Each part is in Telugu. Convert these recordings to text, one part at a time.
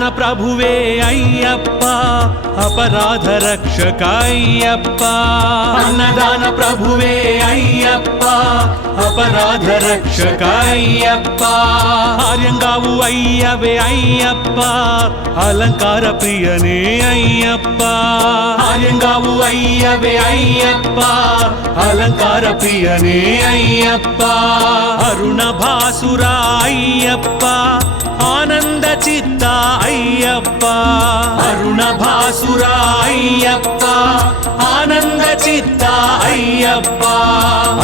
ಅನ್ನದಾನ ಪ್ರಭುವೇ ಅಯ್ಯಪ್ಪ, ಅಪರಾಧ ರಕ್ಷಕ ಅಯ್ಯಪ್ಪ. ಅನ್ನದಾನ ಪ್ರಭುವೇ ಅಯ್ಯಪ್ಪ, ಅಪರಾಧ ರಕ್ಷಕ ಅಯ್ಯಪ್ಪ. ಆರ್ಯಂಗಾವು ಅಯ್ಯವೇ ಅಯ್ಯಪ್ಪ, ಅಲಂಕಾರ ಪ್ರಿಯನೇ ಅಯ್ಯಪ್ಪ. ಆರ್ಯಂಗಾವು ಅಯ್ಯವೇ ಅಯ್ಯಪ್ಪ, ಅಲಂಕಾರ ಪ್ರಿಯನೇ ಅಯ್ಯಪ್ಪ. ಅರುಣ ಭಾಸುರ ಅಯ್ಯಪ್ಪ, ಆನಂದ ಚಿತ್ತ ಅಯ್ಯಪ್ಪ. ಅರುಣ ಭಾಸುರ ಅಯ್ಯಪ್ಪ, ಆನಂದ ಚಿತ್ತ ಅಯ್ಯಪ್ಪ.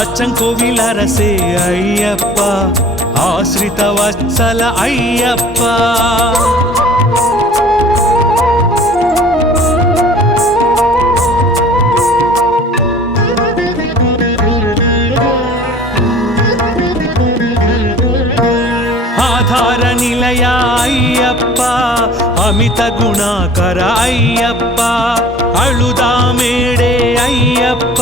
ಅಚ್ಚಂಕೋವಿಲರಸೆ ಅಯ್ಯಪ್ಪ, ಆಶ್ರಿತ ವತ್ಸಲ ಅಯ್ಯಪ್ಪ. ಆಧಾರ ನಿಲಯ ಅಯ್ಯಪ್ಪ, ಅಮಿತ ಗುಣಾಕರ ಅಯ್ಯಪ್ಪ. ಅಳುದ ಮೇಡೆ ಅಯ್ಯಪ್ಪ,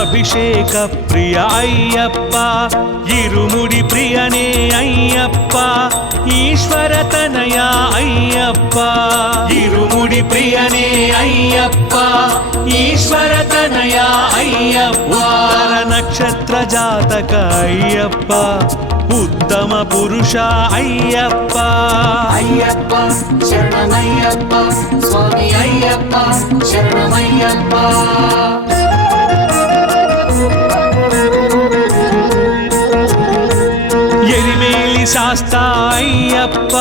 ಅಭಿಷೇಕ ಪ್ರಿಯ ಅಯ್ಯಪ್ಪ. ಇರುಮುಡಿ ಪ್ರಿಯನೇ ಅಯ್ಯಪ್ಪ, ಈಶ್ವರ ತನಯ ಅಯ್ಯಪ್ಪ. ಇರುಮುಡಿ ಪ್ರಿಯನೇ ಅಯ್ಯಪ್ಪ, ಈಶ್ವರ ತನಯ ಅಯ್ಯಪ್ಪ. ಉತ್ತರ ನಕ್ಷತ್ರ ಜಾತಕ ಅಯ್ಯಪ್ಪ, ಉತ್ತಮ ಪುರುಷ ಅಯ್ಯಪ್ಪ. ಅಯ್ಯಪ್ಪ ಶರಣಮಯ್ಯಪ್ಪ, ಸ್ವಾಮಿ ಅಯ್ಯಪ್ಪ ಶರಣಮಯ್ಯಪ್ಪ. ಎರಿಮೇಲಿ ಶಾಸ್ತ ಅಯ್ಯಪ್ಪ,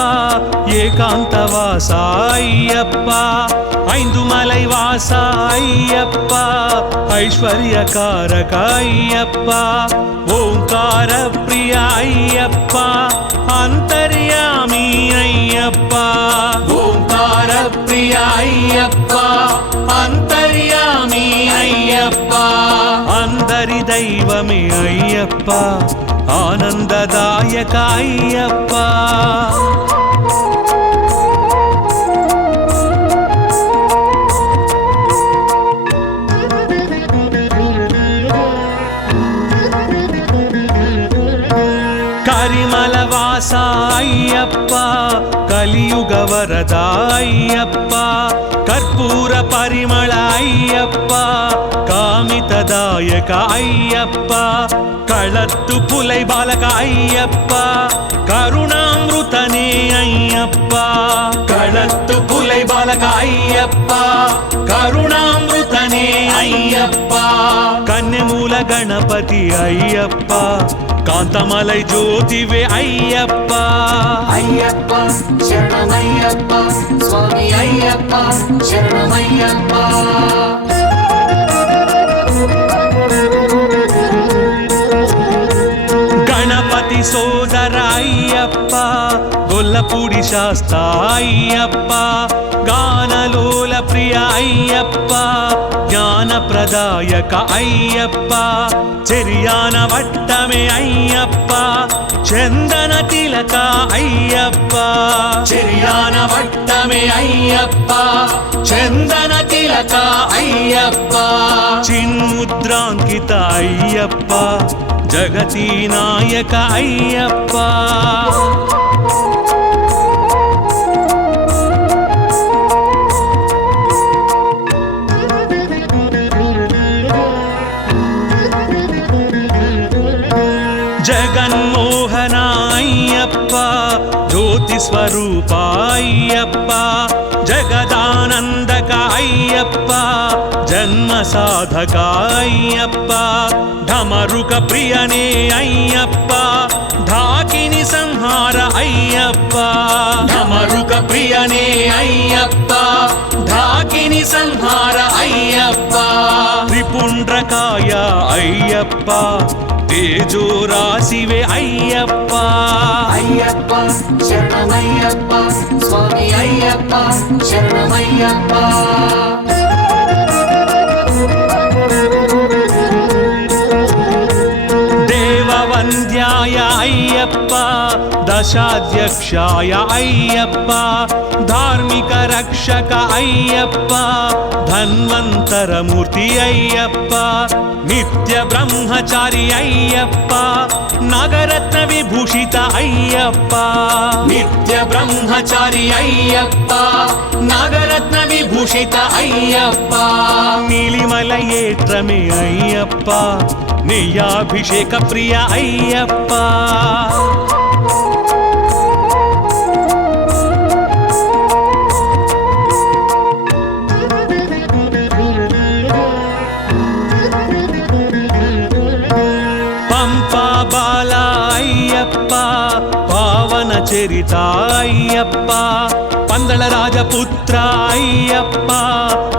ಏಕಾಂತವಾಸ ಅಯ್ಯಪ್ಪ. ಐಂದು ಮಲೈ ವಾಸ ಅಯ್ಯಪ್ಪ, ಐಶ್ವರ್ಯಕಾರಕ ಅಯ್ಯಪ್ಪ. ಓಂಕಾರ ಪ್ರಿಯ ಅಯ್ಯಪ್ಪ, ಅಂತರ್ಯಾಮಿ ಅಯ್ಯಪ್ಪ. ಓಂಕಾರ ಪ್ರಿಯ ಅಯ್ಯಪ್ಪ, ಅಂತರ್ಯಾಮಿ ಅಯ್ಯಪ್ಪ. ಅಂದರಿ ದೈವಮೇ ಅಯ್ಯಪ್ಪ, ಆನಂದದಾಯಕ ಅಯ್ಯಪ್ಪ. ಕರಿಮಲವಾಸ ಅಯ್ಯಪ್ಪ, ಕಲಿಯುಗ ವರದ ಅಯ್ಯಪ್ಪ. ಕರ್ಪೂರ ಪರಿಮಳ ಅಯ್ಯಪ್ಪ, ಕಾಮಿತದಾಯಕ ಅಯ್ಯಪ್ಪ. ಕಳತ್ತು ಪುಲೈ ಬಾಲಕ ಅಯ್ಯಪ್ಪ, ಕರುಣಾಮೃತನೇ ಅಯ್ಯಪ್ಪ. ಕಳತ್ತು ಪುಲೈ ಬಾಲಕ ಅಯ್ಯಪ್ಪ, ಕರುಣಾಮೃತನೇ ಅಯ್ಯಪ್ಪ. ಕನ್ಯೆ ಮೂಲ ಗಣಪತಿ ಅಯ್ಯಪ್ಪ, ಕಾಂತಮಲೈ ಜ್ಯೋತಿವೆ ಅಯ್ಯಪ್ಪ. ಅಯ್ಯಪ್ಪ ಶರಣಮಯ್ಯಪ್ಪ, ಸ್ವಾಮಿ ಅಯ್ಯಪ್ಪ ಶರಣಮಯ್ಯಪ್ಪ. ಗಣಪತಿ ಸೋದರ ಅಯ್ಯಪ್ಪ, ಗೊಲ್ಲಪುಡಿ ಶಾಸ್ತ ಅಯ್ಯಪ್ಪ. ಗಾನಲೋಲ ಪ್ರಿಯ ಅಯ್ಯಪ್ಪ, ಜ್ಞಾನ ಪ್ರದಾಯಕ ಅಯ್ಯಪ್ಪ. ಚೆರಿಯಾನ ವಟ್ಟಮೆ ಅಯ್ಯಪ್ಪ, ಚಂದನ ತಿಲಕ ಅಯ್ಯಪ್ಪ. ಚೆರಿಯಾನ ವಟ್ಟಮೆ ಅಯ್ಯಪ್ಪ, ಚಂದನ ತಿಲಕ ಅಯ್ಯಪ್ಪ. ಚಿನ್ಮುದ್ರಾಂಕಿತ ಅಯ್ಯಪ್ಪ, ಜಗತಿ ನಾಯಕ ಅಯ್ಯಪ್ಪ. ಜಗನ್ಮೋಹನ ಅಯ್ಯಪ್ಪ, ಜ್ಯೋತಿ ಸ್ವರೂಪ ಅಯ್ಯಪ್ಪ. ಜಗದಾನಂದಕ ಅಯ್ಯಪ್ಪ, ಜನ್ಮ ಸಾಧಕ ಅಯ್ಯಪ್ಪ. ಢಮರುಕ ಪ್ರಿಯನೇ ಅಯ್ಯಪ್ಪ, ಢಾಕಿನಿ ಸಂಹಾರ ಅಯ್ಯಪ್ಪ. ಢಮರುಕ ಪ್ರಿಯನೇ ಅಯ್ಯಪ್ಪ, ಢಾಕಿನಿ ಸಂಹಾರ ಅಯ್ಯಪ್ಪ. ತ್ರಿಪುಂಡ್ರಕಾಯ ಅಯ್ಯಪ್ಪ, ತೇಜೋ ರಾಶಿವೆ ಅಯ್ಯಪ್ಪ. ಅಯ್ಯಪ್ಪ ಶರಣಮಯ್ಯಪ್ಪ, ಸ್ವಾಮಿ ಅಯ್ಯಪ್ಪ ಶರಣಮಯ್ಯಪ್ಪ. ದೇವವಂದ್ಯಾಯ ಅಯ್ಯಪ್ಪ, ದಶಾಧ್ಯಕ್ಷಾಯ ಅಯ್ಯಪ್ಪ. ಧಾರ್ಮಿಕ ರಕ್ಷಕ ಅಯ್ಯಪ್ಪ, ಧನ್ವಂತರ ಮೂರ್ತಿ ಅಯ್ಯಪ್ಪ. ನಿತ್ಯ ಬ್ರಹ್ಮಚಾರಿ ಅಯ್ಯಪ್ಪ ನಾಗರತ್ನ ವಿಭೂಷಿತ ಅಯ್ಯಪ್ಪ ನಿತ್ಯ ಬ್ರಹ್ಮಚಾರಿ ಅಯ್ಯಪ್ಪ ನಾಗರತ್ನ ವಿಭೂಷಿತ ಅಯ್ಯಪ್ಪ ನೀಲಿಮಲ ಏತ್ರಮೆ ಅಯ್ಯಪ್ಪ ನೆಯ್ಯಾಭಿಷೇಕ ಪ್ರಿಯ ಅಯ್ಯಪ್ಪ ಪಾವನ ಚರಿತ ಅಯ್ಯಪ್ಪ ಪಂದಳ ರಾಜಪುತ್ರ ಅಯ್ಯಪ್ಪ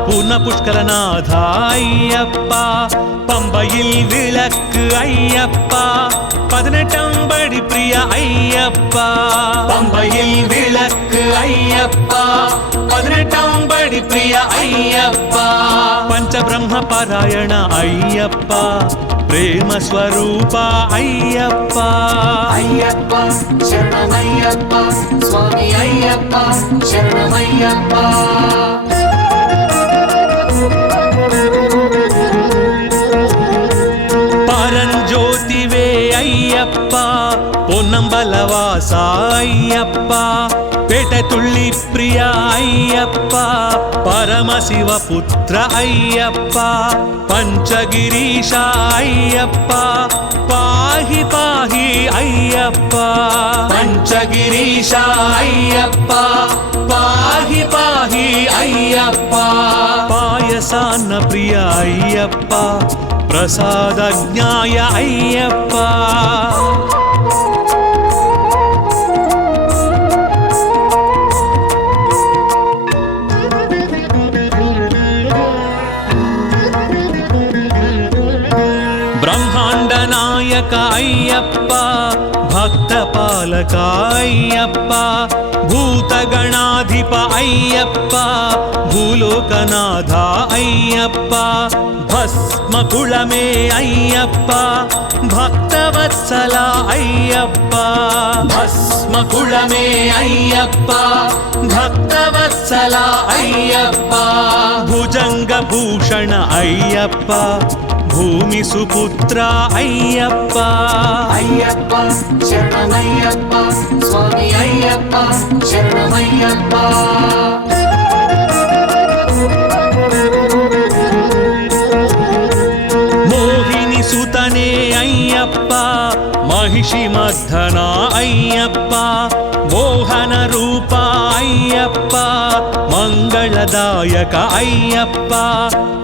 ಪೂರ್ಣ ಪುಷ್ಕರನಾಥ ಅಯ್ಯಪ್ಪ ಪಂಬയിൽ വിളക്ക് അയ്യപ്പ 18 പടി പ്രിയ അയ്യപ്പ പമ്പയിൽ വിളക്ക് അയ്യപ്പ 18 പടി പ്രിയ അയ്യപ്പ പഞ്ചബ്രഹ്മ പാരായണ അയ്യപ്പ ప్రేమ స్వరూప అయ్యప్ప అయ్యప్ప శరణమయ్యప్ప స్వామి అయ్యప్ప శరణమయ్యప్ప పరంజ్యోతివే అయ్యప్ప పొన్నంబలవాస అయ్యప్ప పేటతుళ్ళి ప్రియ అయ్యప్ప పరమశివ పుత్ర అయ్యప్ప పంచగిరీశ అయ్యప్ప పాహి పాహి అయ్యప్ప పంచగిరీశ అయ్యప్ప పాహి పాహి అయ్యప్ప పాయసాన్న ప్రియ అయ్యప్ప ప్రసాదజ్ఞాయ అయ్యప్ప బ్రహ్మాండ నాయక అయ్యప్ప భక్త పాలక అయ్యప్ప భూతగణాధిప అయ్యప్ప భూలోకనాథ అయ్యప్ప భస్మకుళమే అయ్యప్ప భక్తవత్సల అయ్యప్ప భస్మకుళమే అయ్యప్ప భక్తవత్సల అయ్యప్ప భుజంగ భూషణ అయ్యప్ప భూమి సుపుత్ర అయ్యప్ప అయ్యప్ప శరణమయ్యప్ప స్వామి అయ్యప్ప శరణమయ్యప్ప మోహిని సుతనే అయ్యప్ప మహిషి మర్ధన అయ్యప్ప మోహన రూప అయ్యప్ప మంగళదాయక అయ్యప్ప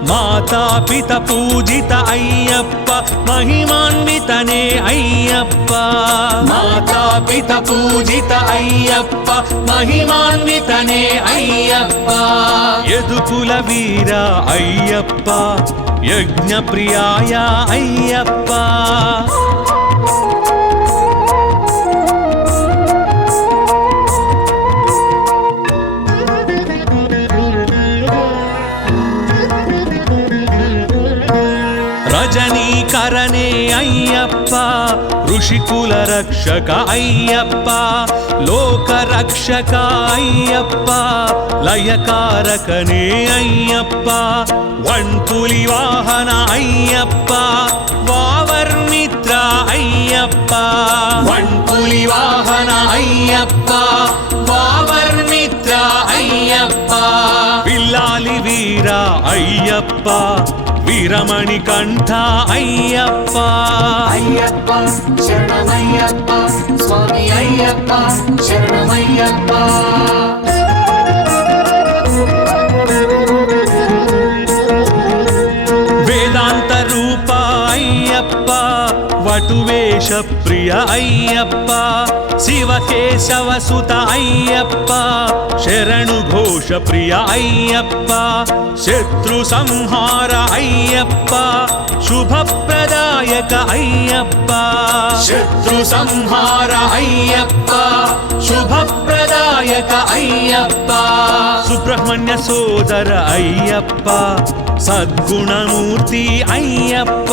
మాతాపిత పూజిత అయ్యప్ప మహిమాన్వితనే అయ్యప్ప మాతాపిత పూజిత అయ్యప్ప మహిమాన్వితనే అయ్యప్ప యదుకుల వీర అయ్యప్ప యజ్ఞ ప్రియాయ అయ్యప్ప రజనీకరణే అయ్యప్ప ఋషికుల రక్షక అయ్యప్ప లోక రక్షక అయ్యప్ప లయకారకనే అయ్యప్ప వణ్పులి వాహన అయ్యప్ప వావర్మిత్ర అయ్యప్ప వణ్పులి వాహన అయ్యప్ప వావర్మిత్ర అయ్యప్ప పిల్లాలి వీర అయ్యప్ప వీరమణి కంఠ అయ్యప్ప అయ్యప్ప శరణమయ్యప్ప స్వామి అయ్యప్ప శరణమయ్యప్ప వేదాంత రూప అయ్యప్ప వటువేష ప్రియ అయ్యప్ప శివకేశవ సుత అయ్యప్ప శరణు ఘోష ప్రియ అయ్యప్ప శత్రు సంహార అయ్యప్ప శుభప్రదాయక అయ్యప్ప శత్రు సంహార అయ్యప్ప శుభప్రదాయక అయ్యప్ప సుబ్రహ్మణ్య సోదర అయ్యప్ప సద్గుణమూర్తి అయ్యప్ప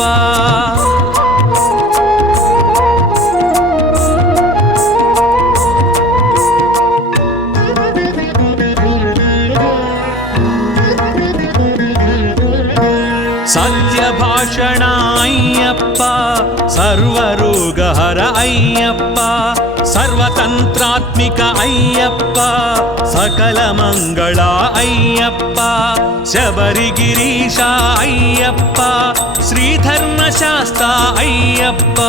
సత్యభాషణ అయ్యప్ప సర్వరోగహర అయ్యప్ప సర్వతంత్రాత్మిక అయ్యప్ప సకల మంగళ అయ్యప్ప శబరిగిరీశ అయ్యప్ప శ్రీధర్మశాస్త అయ్యప్ప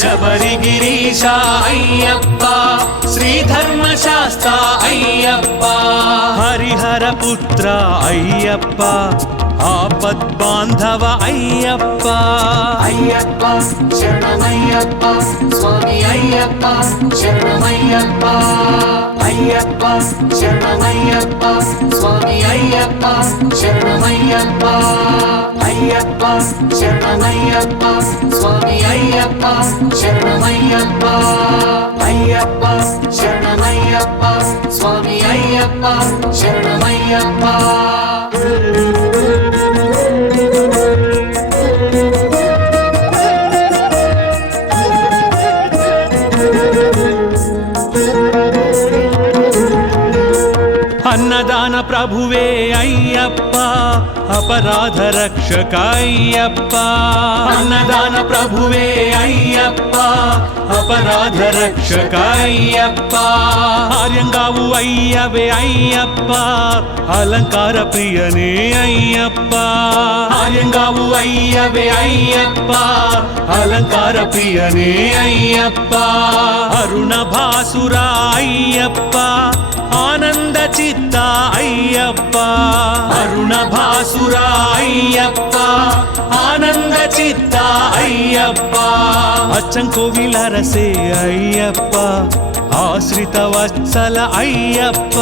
శబరిగిరీశ అయ్యప్ప శ్రీధర్మశాస్త అయ్యప్ప హరిహర పుత్ర అయ్యప్ప ఆపద్బాంధవ అయ్యప్ప అయ్యప్ప శరణమయ్యప్ప స్వామి అయ్యప్ప శరణమయ్యప్ప అయ్యప్ప శరణమయ్యప్ప స్వామి అయ్యప్ప శరణమయ్యప్ప అయ్యప్ప శరణమయ్యప్ప స్వామి అయ్యప్ప శరణమయ్యప్ప అయ్యప్ప శరణమయ్యప్ప స్వామి అయ్యప్ప శరణమయ్యప్ప అన్నదాన ప్రభువే అయ్యప్ప అపరాధ రక్షక అయ్యప్ప అన్నదాన ప్రభువే అయ్యప్ప అపరాధ రక్షక అయ్యప్ప ఆర్యంగావు అయ్యవే అయ్యప్ప అలంకార ప్రియనే అయ్యప్ప ఆర్యంగావు అయ్యవే అయ్యప్ప అలంకార ప్రియనే అయ్యప్ప అరుణ భాసుర అయ్యప్ప ఆనంద చిత్త అయ్యప్ప అరుణ భాసుర అయ్యప్ప ఆనంద చిత్త అయ్యప్ప అచ్చంకోవిలరసే అయ్యప్ప ఆశ్రిత వత్సల అయ్యప్ప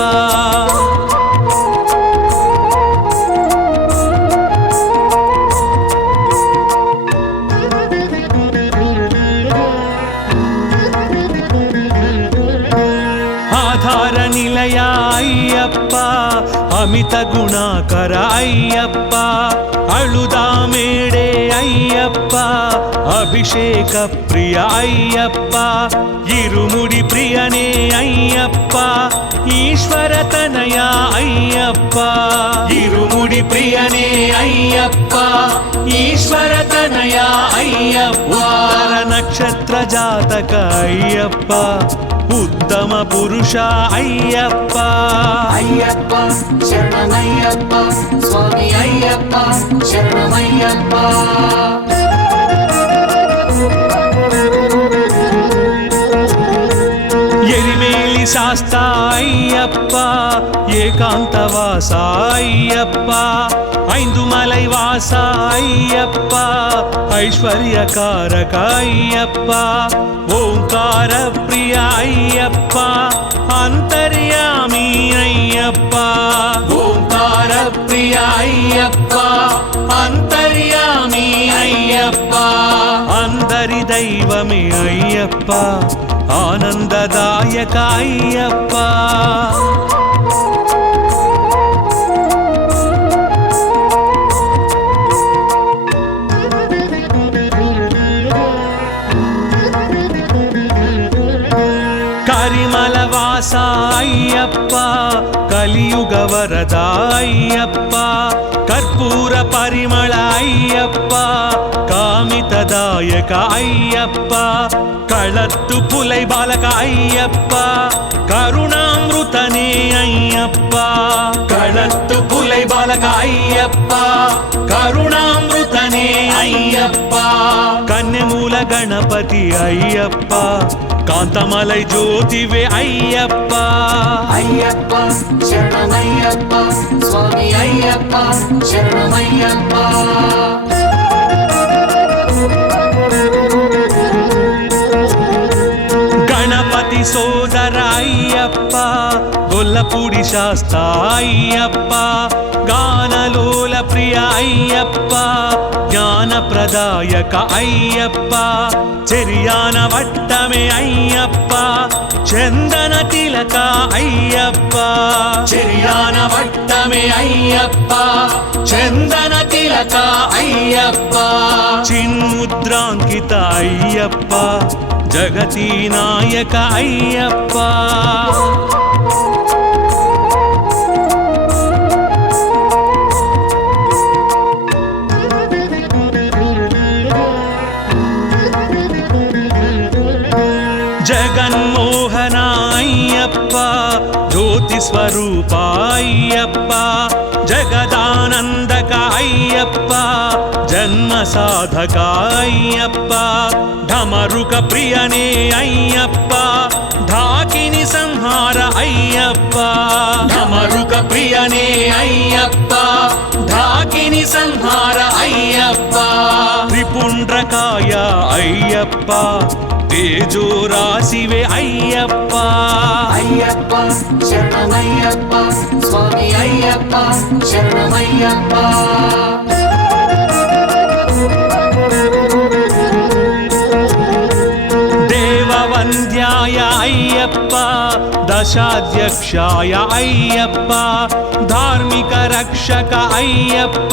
ఆధార నిలయ అయ్యప్ప అమిత గుణాకర అయ్యప్ప అళుదామేడే అయ్యప్ప అభిషేక ప్రియ అయ్యప్ప ఇరుముడి ప్రియనే అయ్యప్ప ఈశ్వర తనయ అయ్యప్ప ఇరుముడి ప్రియనే అయ్యప్ప ఈశ్వర తనయ అయ్యప్ప నక్షత్ర జాతక అయ్యప్ప ఉత్తమ పురుష అయ్యప్ప అయ్యప్ప శరణమయ్యప్ప స్వామి అయ్యప్ప శరణమయ్యప్ప ఎరిమేలి శాస్త అయ్యప్ప ఏకాంతవాస అయ్యప్ప ఐందుమలై వాస అయ్యప్ప ఐశ్వర్యకారక అయ్యప్ప ఓంకార ప్రియ అయ్యప్ప అంతర్యామి అయ్యప్ప ఓంకార ప్రియ అయ్యప్ప అంతర్యామి అయ్యప్ప అందరి దైవమే అయ్యప్ప ఆనందదాయక అయ్యప్ప కరిమల వాస అయ్యప్ప కలియుగ వరద అయ్యప్ప కర్పూర పరిమళ అయ్యప్ప కామితదాయక అయ్యప్ప కళత్తు పులై బాలక అయ్యప్ప కరుణామృతనే అయ్యప్ప కళత్తు పులై బాలక అయ్యప్ప కరుణామృతనే అయ్యప్ప కన్యమూల గణపతి అయ్యప్ప కాంతమలై జ్యోతివే అయ్యప్ప అయ్యప్ప శరణమయ్యప్ప స్వామి అయ్యప్ప శరణమయ్యప్ప గణపతి సోదర అయ్యప్ప గొల్లపూడి శాస్త అయ్యప్ప గానలోల ప్రియ అయ్యప్ప జ్ఞానప్రదాయక అయ్యప్ప చెరియాన వట్టమే అయ్యప్ప చందన తిలక అయ్యప్ప చెరియాన వట్టమే అయ్యప్ప చందన తిలక అయ్యప్ప చిన్ముద్రాంకిత అయ్యప్ప జగతి నాయక అయ్యప్ప ಸ್ವರೂಪ ಅಯ್ಯಪ್ಪ ಜಗದಾನಂದಕ ಅಯ್ಯಪ್ಪ ಜನ್ಮ ಸಾಧಕ ಅಯ್ಯಪ್ಪ ಢಮರುಕ ಪ್ರಿಯನೇ ಅಯ್ಯಪ್ಪ ಢಾಕಿನಿ ಸಂಹಾರ ಅಯ್ಯಪ್ಪ ಢಮರುಕ ಪ್ರಿಯನೇ ಅಯ್ಯಪ್ಪ ಢಾಕಿನಿ ಸಂಹಾರ ಅಯ್ಯಪ್ಪ ತ್ರಿಪುಂಡ್ರಕಾಯ ಅಯ್ಯಪ್ಪ ತೇಜೋ ರಾಶಿವೆ ಅಯ್ಯಪ್ಪ ಅಯ್ಯಪ್ಪ ಶರಣಮಯ್ಯಪ್ಪ ಸ್ವಾಮಿ ಅಯ್ಯಪ್ಪ ಶರಣಮಯ್ಯಪ್ಪ ದೇವವಂದ್ಯಾಯ ಅಯ್ಯಪ್ಪ ದಶಾಧ್ಯಕ್ಷಾಯ ಅಯ್ಯಪ್ಪ ಧಾರ್ಮಿಕ ರಕ್ಷಕ ಅಯ್ಯಪ್ಪ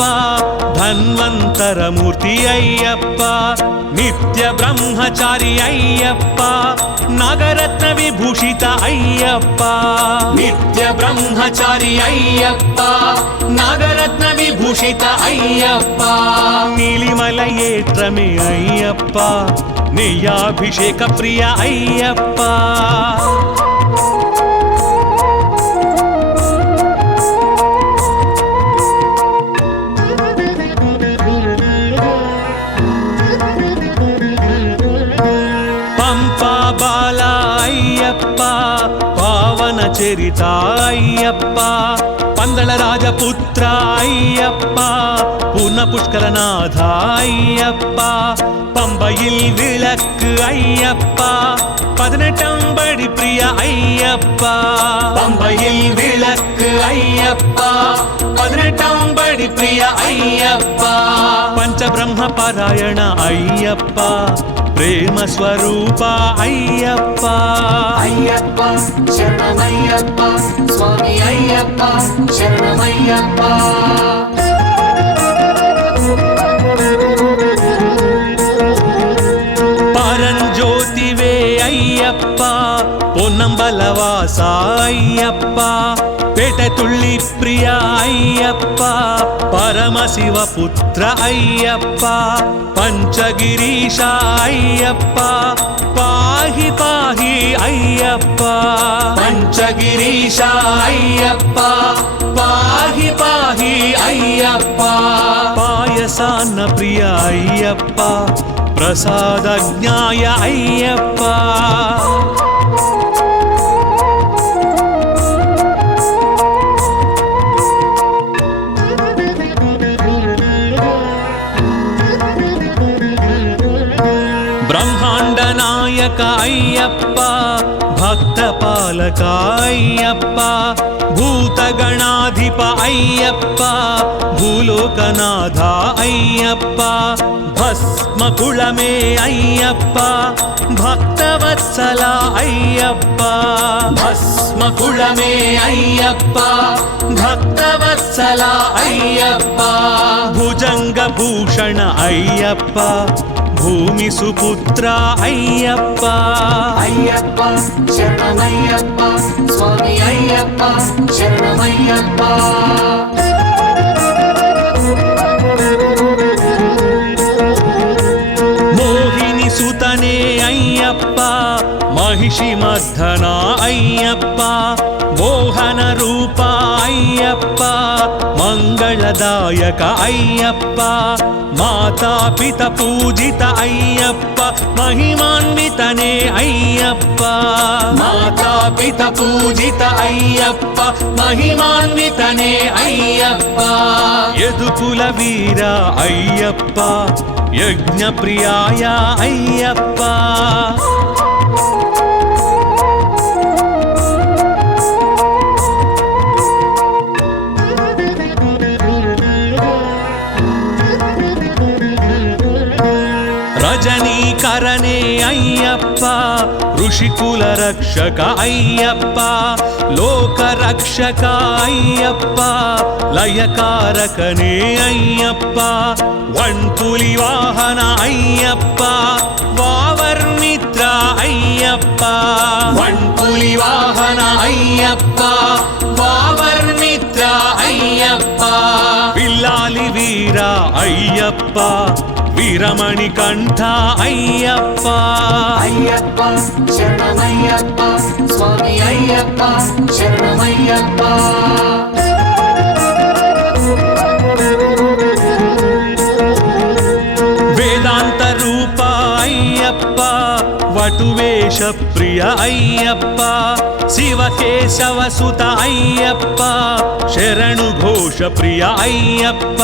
ಧನ್ವಂತರ ಮೂರ್ತಿ ಅಯ್ಯಪ್ಪ ನಿತ್ಯ ಬ್ರಹ್ಮಚಾರಿ ಅಯ್ಯಪ್ಪ ನಾಗರತ್ನ ವಿಭೂಷಿತ ಅಯ್ಯಪ್ಪ ನಿತ್ಯ ಬ್ರಹ್ಮಚಾರಿ ಅಯ್ಯಪ್ಪ ನಾಗರತ್ನ ವಿಭೂಷಿತ ಅಯ್ಯಪ್ಪ ನೀಲಿಮಲಯೇತ್ರಮೆ ಅಯ್ಯಪ್ಪ ನೆಯ್ಯಾಭಿಷೇಕ ಪ್ರಿಯ ಅಯ್ಯಪ್ಪ ಪಂಪಾ ಬಾಲ ಅಯ್ಯಪ್ಪ ಪಾವನ ಚರಿತ ಅಯ್ಯಪ್ಪ ಪಂದಳ ರಾಜಪುತ್ರ ಅಯ್ಯಪ್ಪ ಪೂರ್ಣ ಪುಷ್ಕರನಾಥ ಅಯ್ಯಪ್ಪ പമ്പയിൽ വിളക്ക് അയ്യപ്പ 18 പടി പ്രിയ അയ്യപ്പ പമ്പയിൽ വിളക്ക് അയ്യപ്പ 18 പടി പ്രിയ അയ്യപ്പ പഞ്ചബ്രഹ്മ പാരായണ അയ്യപ്പ പ്രേമ സ്വരൂപ അയ്യപ്പ അയ്യപ്പ ശരണമയ്യപ്പ സ്വാമി അയ്യപ്പ ശരണമയ്യപ്പ ಪರಂಜ್ಯೋತಿವೇ ಅಯ್ಯಪ್ಪ ಪೊನ್ನಂಬಲವಾಸ ಅಯ್ಯಪ್ಪ ಪೇಟೆ ತುಳ್ಳಿ ಪ್ರಿಯ ಅಯ್ಯಪ್ಪ ಪರಮಶಿವ ಪುತ್ರ ಅಯ್ಯಪ್ಪ ಪಂಚಗಿರೀಶ ಅಯ್ಯಪ್ಪ ಪಾಹಿ ಪಾಹಿ ಅಯ್ಯಪ್ಪ ಪಂಚಗಿರೀಶ ಅಯ್ಯಪ್ಪ ಪಾಹಿ ಪಾಹಿ ಅಯ್ಯಪ್ಪ ಪಾಯಸಾನ್ನ ಪ್ರಿಯ ಅಯ್ಯಪ್ಪ ಪ್ರಸಾದಜ್ಞಾಯ ಅಯ್ಯಪ್ಪ ಬ್ರಹ್ಮಾಂಡ ನಾಯಕ ಅಯ್ಯಪ್ಪ ಭಕ್ತ ಪಾಲಕ ಅಯ್ಯಪ್ಪ ಭೂತಗಣಾಧಿಪ ಅಯ್ಯಪ್ಪ ಭೂಲೋಕನಾಥ ಅಯ್ಯಪ್ಪ ಭಸ್ಮ ಕುಳಮೇ ಅಯ್ಯಪ್ಪ ಭಕ್ತವತ್ಸಲ ಅಯ್ಯಪ್ಪ ಭಸ್ಮ ಕುಳಮೇ ಅಯ್ಯಪ್ಪ ಭಕ್ತವತ್ಸಲ ಅಯ್ಯಪ್ಪ ಭುಜಂಗ ಭೂಷಣ ಅಯ್ಯಪ್ಪ ಭೂಮಿ ಸುಪುತ್ರ ಅಯ್ಯಪ್ಪ ಅಯ್ಯಪ್ಪ ಶರಣಮಯ್ಯಪ್ಪ ಸ್ವಾಮಿ ಅಯ್ಯಪ್ಪ ಶರಣಮಯ್ಯಪ್ಪ ಮೋಹಿನಿ ಸುತನೇ ಅಯ್ಯಪ್ಪ ಮಹಿಷಿ ಮರ್ಧನ ಅಯ್ಯಪ್ಪ ಮೋಹನ ರೂಪ ಅಯ್ಯಪ್ಪ ಮಂಗಳದಾಯಕ ಅಯ್ಯಪ್ಪ ಮಾತಾ ಪಿತ ಪೂಜಿತ ಅಯ್ಯಪ್ಪ ಮಹಿಮಾನ್ವಿತನೇ ಅಯ್ಯಪ್ಪ ಮಾತಾ ಪಿತ ಪೂಜಿತ ಅಯ್ಯಪ್ಪ ಮಹಿಮಾನ್ವಿತನೇ ಅಯ್ಯಪ್ಪ ಯದುಕುಲ ವೀರ ಅಯ್ಯಪ್ಪ ಯಜ್ಞ ಪ್ರಿಯಾಯ ಅಯ್ಯಪ್ಪ ರಜನೀಕರನೇ ಅಯ್ಯಪ್ಪ ಋಷಿಕುಲ ರಕ್ಷಕ ಅಯ್ಯಪ್ಪ ಲೋಕ ರಕ್ಷಕ ಅಯ್ಯಪ್ಪ ಲಯಕಾರಕನೇ ಅಯ್ಯಪ್ಪ ವಣ್ಪುಲಿ ವಾಹನ ಅಯ್ಯಪ್ಪ ವಾವರ್ಮಿತ್ರ ಅಯ್ಯಪ್ಪ ವಣ್ಪುಲಿ ವಾಹನ ಅಯ್ಯಪ್ಪ ವಾವರ್ಮಿತ್ರ ಅಯ್ಯಪ್ಪ ವಿಲ್ಲಾಲಿ ವೀರ ಅಯ್ಯಪ್ಪ వీరమణి కంఠ అయ్యప్ప అయ్యప్ప శరణమయ్యప్ప స్వామి అయ్యప్ప శరణమయ్యప్ప వేదాంత రూప అయ్యప్ప వటువేష ప్రియ అయ్యప్ప శివకేశవ సుత అయ్యప్ప శరణు ఘోష ప్రియ అయ్యప్ప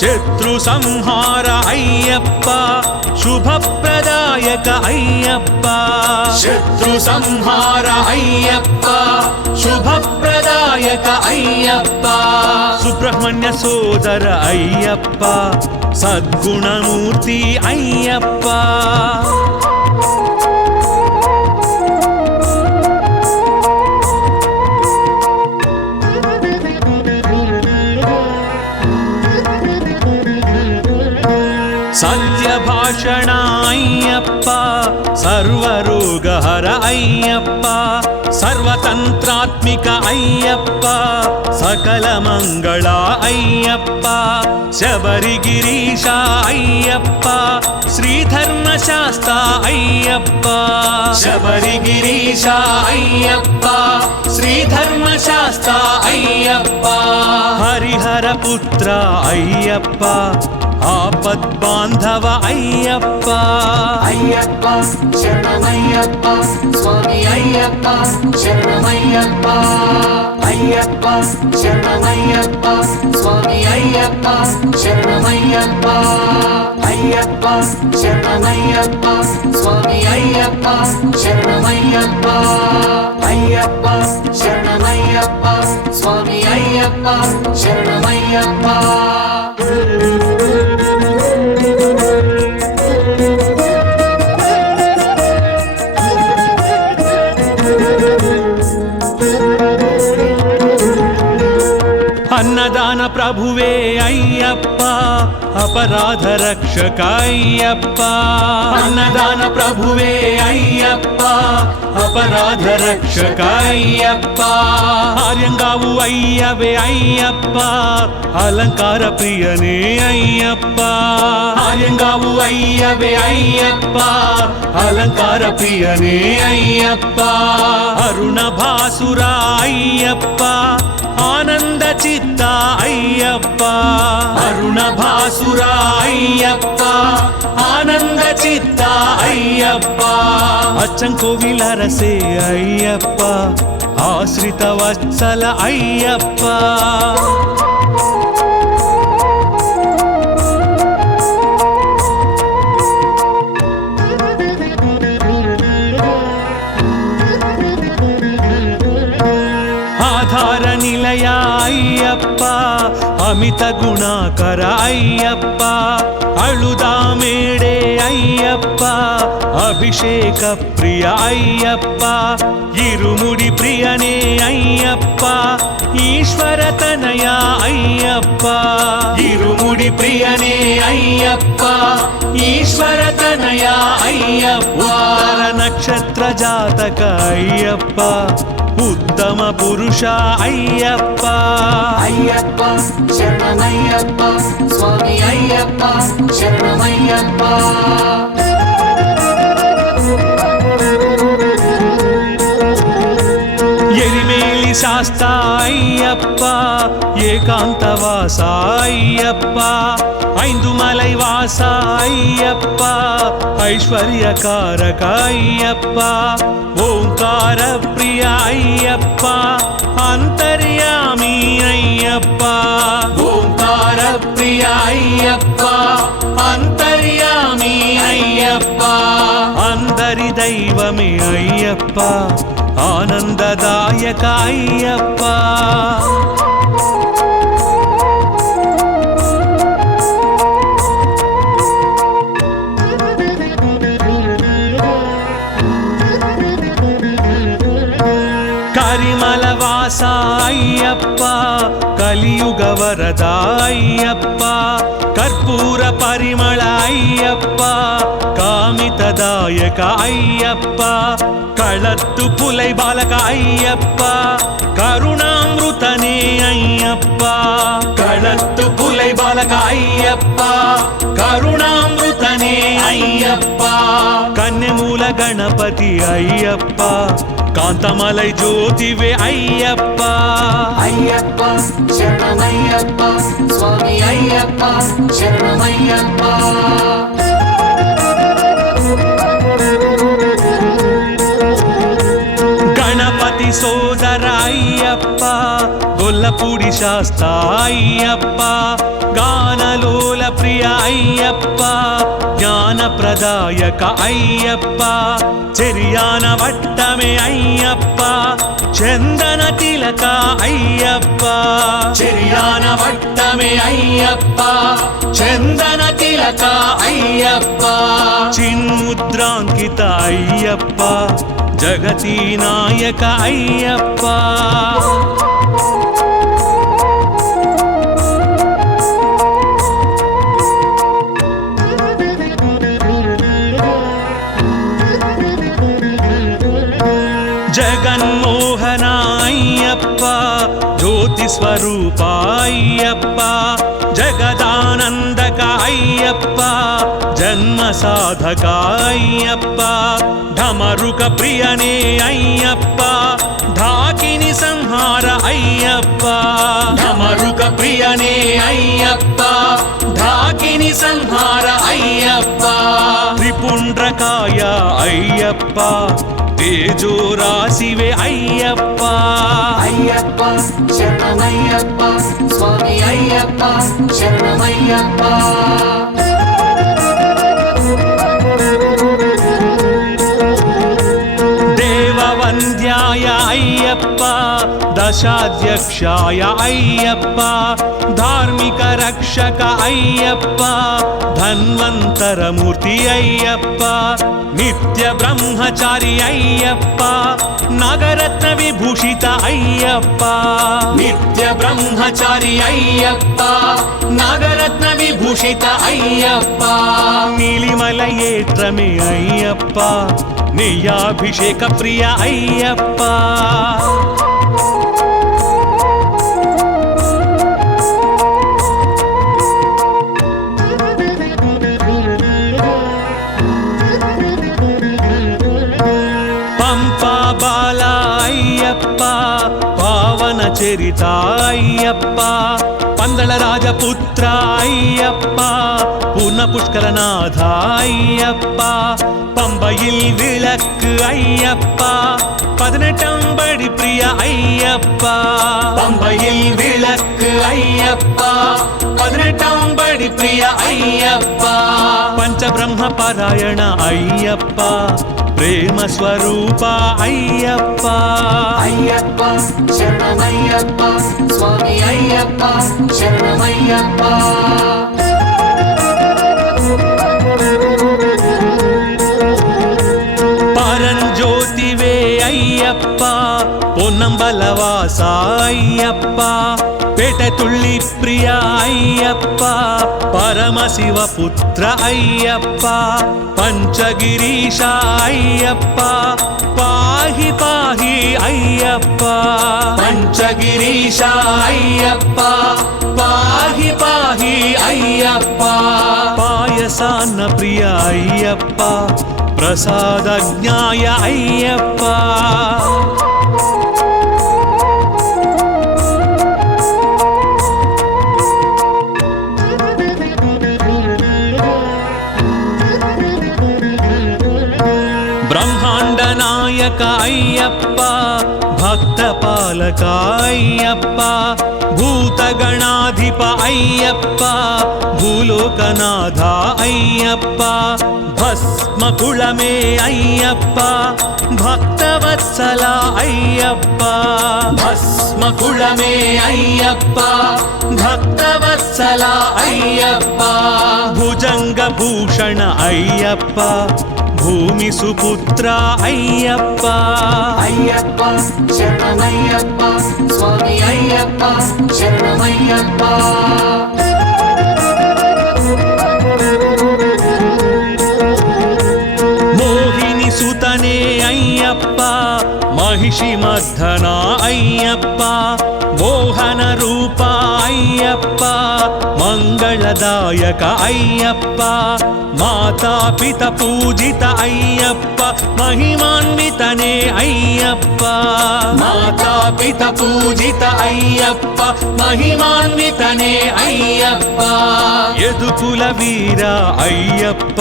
శత్రు సంహార అయ్యప్ప శుభప్రదాయక అయ్యప్ప శత్రు సంహార అయ్యప్ప శుభప్రదాయక అయ్యప్ప సుబ్రహ్మణ్య సోదర అయ్యప్ప సద్గుణమూర్తి అయ్యప్ప సత్యభాషణ అయ్యప్ప సర్వరోగహర అయ్యప్ప సర్వతంత్రాత్మిక అయ్యప్ప సకల మంగళ అయ్యప్ప శబరిగిరీశ అయ్యప్ప శ్రీధర్మశాస్త్ర అయ్యప్ప శబరిగిరీశ అయ్యప్ప శ్రీధర్మశాస్త్ర అయ్యప్ప హరిహర పుత్ర అయ్యప్ప ఆపద్బాంధవ అయ్యప్ప అయ్యప్ప శరణమయ్యప్ప స్వామి అయ్యప్ప శరణమయ్యప్ప అయ్యప్ప శరణమయ్యప్ప స్వామి అయ్యప్ప శరణమయ్యప్ప అయ్యప్ప శరణమయ్యప్ప స్వామి అయ్యప్ప శరణమయ్యప్ప అయ్యప్ప శరణమయ్యప్ప స్వామి అయ్యప్ప శరణమయ్యప్ప అన్నదాన ప్రభువే అయ్యప్ప అపరాధ రక్షక అయ్యప్ప అన్నదాన ప్రభువే అయ్యప్ప అపరాధ రక్షక అయ్యప్ప ఆర్యంగావు అయ్యవే అయ్యప్ప అలంకార ప్రియనే అయ్యప్ప ఆర్యంగావు అయ్యవే అయ్యప్ప అలంకార ప్రియనే అయ్యప్ప అరుణ భాసుర అయ్యప్ప ఆనంద చిత్త అయ్యప్ప అరుణ భాసుర అయ్యప్ప ఆనంద చిత్త అయ్యప్ప అచ్చంకోవిల రసే అయ్యప్ప ఆశ్రిత వత్సల అయ్యప్ప ఆధార నిలయ అయ్యప్ప అమిత గుణాకర అయ్యప్ప అళుదామేడే అయ్యప్ప అభిషేక ప్రియ అయ్యప్ప ఇరుముడి ప్రియనే అయ్యప్ప ఈశ్వర తనయ అయ్యప్ప ఇరుముడి ప్రియనే అయ్యప్ప ఈశ్వర తనయ అయ్యప్ప ఉత్తర నక్షత్ర జాతక అయ్యప్ప ఉత్తమ పురుష అయ్యప్ప అయ్యప్ప శరణమయ్యప్ప స్వామి అయ్యప్ప శరణమయ్యప్ప ఎరిమేలి శాస్త అయ్యప్ప ఏకాంతవాస అయ్యప్ప ఐందుమలై వాస అయ్యప్ప ఐశ్వర్యకారక అయ్యప్ప ఓంకార ప్రియ అయ్యప్ప అంతర్యామి అయ్యప్ప ఓంకార ప్రియ అయ్యప్ప అంతర్యామి అయ్యప్ప అందరి దైవమే అయ్యప్ప ఆనందదాయక అయ్యప్ప కరిమల వాస అయ్యప్ప కలియుగ వరద అయ్యప్ప కర్పూర పరిమళ అయ్యప్ప కామితదాయక అయ్యప్ప కళత్తు పులై బాలక అయ్యప్ప కరుణామృతనే అయ్యప్ప కళత్తు పులై బాలక అయ్యప్ప కరుణామృతనే అయ్యప్ప కన్యమూల గణపతి అయ్యప్ప కాంతమలై జ్యోతివే అయ్యప్ప అయ్యప్ప శరణమయ్యప్ప స్వామి అయ్యప్ప శరణమయ్యప్ప గణపతి సోదర అయ్యప్ప గొల్లపూడి శాస్త అయ్యప్ప గానలోల ప్రియ అయ్యప్ప జ్ఞానప్రదాయక అయ్యప్ప చెరియాన వట్టమే అయ్యప్ప చందన తిలక అయ్యప్ప చెరియాన వట్టమే అయ్యప్ప చందన తిలక అయ్యప్ప చిన్ముద్రాంకిత అయ్యప్ప జగతి నాయక అయ్యప్ప జగన్మోహన అయ్యప్ప జ్యోతి స్వరూప అయ్యప్ప జగదానందక అయ్యప్ప జన్మ సాధక అయ్యప్ప ఢమరుక ప్రియనే అయ్యప్ప ఢాకిని సంహార అయ్యప్ప ఢమరుక ప్రియనే అయ్యప్ప ఢాకిని సంహార అయ్యప్ప త్రిపుండ్రకాయ అయ్యప్ప తేజో రాశివే అయ్యప్ప అయ్యప్ప శరణమయ్యప్ప స్వామి అయ్యప్ప శరణమయ్యప్ప దేవవంద్యాయ అయ్యప్ప దశాధ్యక్షాయ అయ్యప్ప ధార్మిక రక్షక అయ్యప్ప ధన్వంతరమూర్తి అయ్యప్ప నిత్య బ్రహ్మచారి అయ్యప్ప నాగరత్న విభూషిత అయ్యప్ప నిత్య బ్రహ్మచారి అయ్యప్ప నాగరత్న విభూషిత అయ్యప్ప నీలిమల ఏట్రమే అయ్యప్ప నెయ్యాభిషేక ప్రియ అయ్యప్ప పంపా బాల అయ్యప్ప పావన చరిత అయ్యప్ప పందళ రాజపుత్ర అయ్యప్ప పూర్ణ పుష్కరనాథ అయ్యప్ప பம்பையில் விளக்கு ஐயப்பா 18 படி பிரிய ஐயப்பா பம்பையில் விளக்கு ஐயப்பா 18 படி பிரிய ஐயப்பா பஞ்சபிரம்ம பாராயண ஐயப்பா ప్రేమ స్వరూప అయ్యప్ప అయ్యప్ప శరణమయ్యప్ప స్వామి అయ్యప్ప శరణమయ్యప్ప పరంజ్యోతివే అయ్యప్ప పొన్నంబలవాస అయ్యప్ప పేట తుళ్ళి ప్రియ అయ్యప్ప పరమశివ పుత్ర అయ్యప్ప పంచగిరీశ అయ్యప్ప పాహి పాహి అయ్యప్ప పంచగిరీశ అయ్యప్ప పాహి పాహి అయ్యప్ప పాయసాన్న ప్రియ అయ్యప్ప ప్రసాదజ్ఞాయ అయ్యప్ప బ్రహ్మాండ నాయక అయ్యప్ప భక్త పాలక అయ్యప్ప భూతగణాధిప అయ్యప్ప భూలోకనాథ అయ్యప్ప భస్మకుళమే అయ్యప్ప భక్తవత్సల అయ్యప్ప భస్మకుళమే అయ్యప్ప భక్తవత్సల అయ్యప్ప భుజంగ భూషణ అయ్యప్ప భూమి సుపుత్ర అయ్యప్ప అయ్యప్ప శరణమయ్యప్ప స్వామి అయ్యప్ప శరణమయ్యప్ప మోహిని సుతనే అయ్యప్ప మహిషి మర్ధన అయ్యప్ప మోహన రూప అయ్యప్ప ಮಂಗಳದಾಯಕ ಅಯ್ಯಪ್ಪ ಮಾತಾಪಿತ ಪೂಜಿತ ಅಯ್ಯಪ್ಪ ಮಹಿಮಾನ್ವಿತನೇ ಅಯ್ಯಪ್ಪ ಮಾತಾಪಿತ ಪೂಜಿತ ಅಯ್ಯಪ್ಪ ಮಹಿಮಾನ್ವಿತನೇ ಅಯ್ಯಪ್ಪ ಯದುಕುಲ ವೀರ ಅಯ್ಯಪ್ಪ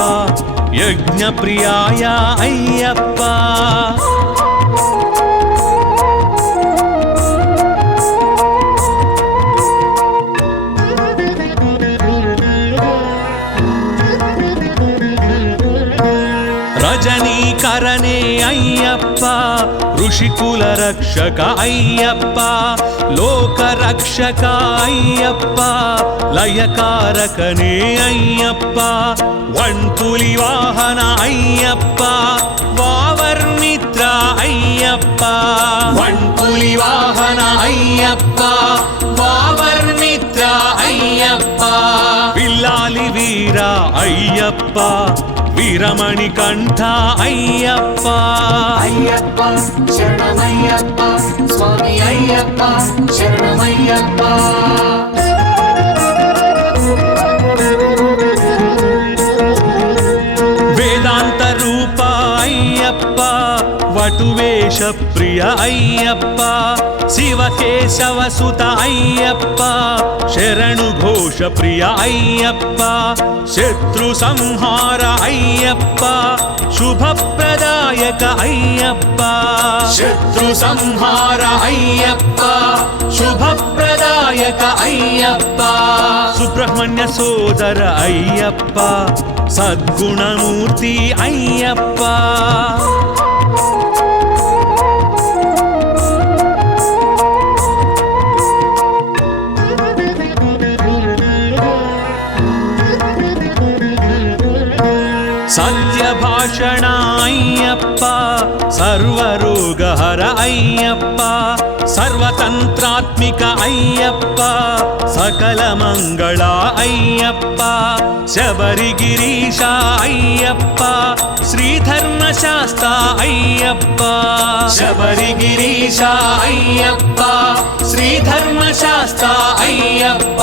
ಯಜ್ಞ ಪ್ರಿಯಾಯ ಅಯ್ಯಪ್ಪ ರಜನೀಕರನೇ ಅಯ್ಯಪ್ಪ ಋಷಿಕುಲ ರಕ್ಷಕ ಅಯ್ಯಪ್ಪ ಲೋಕರಕ್ಷಕ ಅಯ್ಯಪ್ಪ ಲಯಕಾರಕನೇ ಅಯ್ಯಪ್ಪ ವಣ್ಪುಲಿ ವಾಹನ ಅಯ್ಯಪ್ಪ ವಾವರ್ಮಿತ್ರ ಅಯ್ಯಪ್ಪ ವಣ್ಪುಲಿ ವಾಹನ ಅಯ್ಯಪ್ಪ ವಾವರ್ಮಿತ್ರ ಅಯ್ಯಪ್ಪ ವಿಲ್ಲಾಲಿ ವೀರ ಅಯ್ಯಪ್ಪ ವೀರಮಣಿ ಕಂಠ ಅಯ್ಯಪ್ಪ ಅಯ್ಯಪ್ಪ ಶರಣಮಯ್ಯಪ್ಪ ಸ್ವಾಮಿ ಅಯ್ಯಪ್ಪ ಶರಣಮಯ್ಯಪ್ಪ ವೇದಾಂತ ರೂಪ ಅಯ್ಯಪ್ಪ ವಟುವೇಶ ಪ್ರಿಯ ಅಯ್ಯಪ್ಪ ಶಿವಕೇಶವ ಸುತ ಅಯ್ಯಪ್ಪ ಶರಣು ಘೋಷ ಪ್ರಿಯ ಅಯ್ಯಪ್ಪ ಶತ್ರು ಸಂಹಾರ ಅಯ್ಯಪ್ಪ ಶುಭಪ್ರದಾಯಕ ಅಯ್ಯಪ್ಪ ಶತ್ರು ಸಂಹಾರ ಅಯ್ಯಪ್ಪ ಶುಭಪ್ರದಾಯಕ ಅಯ್ಯಪ್ಪ ಸುಬ್ರಹ್ಮಣ್ಯ ಸೋದರ ಅಯ್ಯಪ್ಪ ಸದ್ಗುಣಮೂರ್ತಿ ಅಯ್ಯಪ್ಪ ಸತ್ಯಭಾಷಣ ಅಯ್ಯಪ್ಪ ಸರ್ವರೋಗಹರ ಅಯ್ಯಪ್ಪ ಸರ್ವತಂತ್ರಾತ್ಮಿಕ ಅಯ್ಯಪ್ಪ ಸಕಲ ಮಂಗಳ ಅಯ್ಯಪ್ಪ ಶಬರಿಗಿರೀಶ ಅಯ್ಯಪ್ಪ ಶ್ರೀಧರ್ಮಶಾಸ್ತ್ರ ಅಯ್ಯಪ್ಪ ಶಬರಿಗಿರೀಶ ಅಯ್ಯಪ್ಪ ಶ್ರೀಧರ್ಮಶಾಸ್ತ್ರ ಅಯ್ಯಪ್ಪ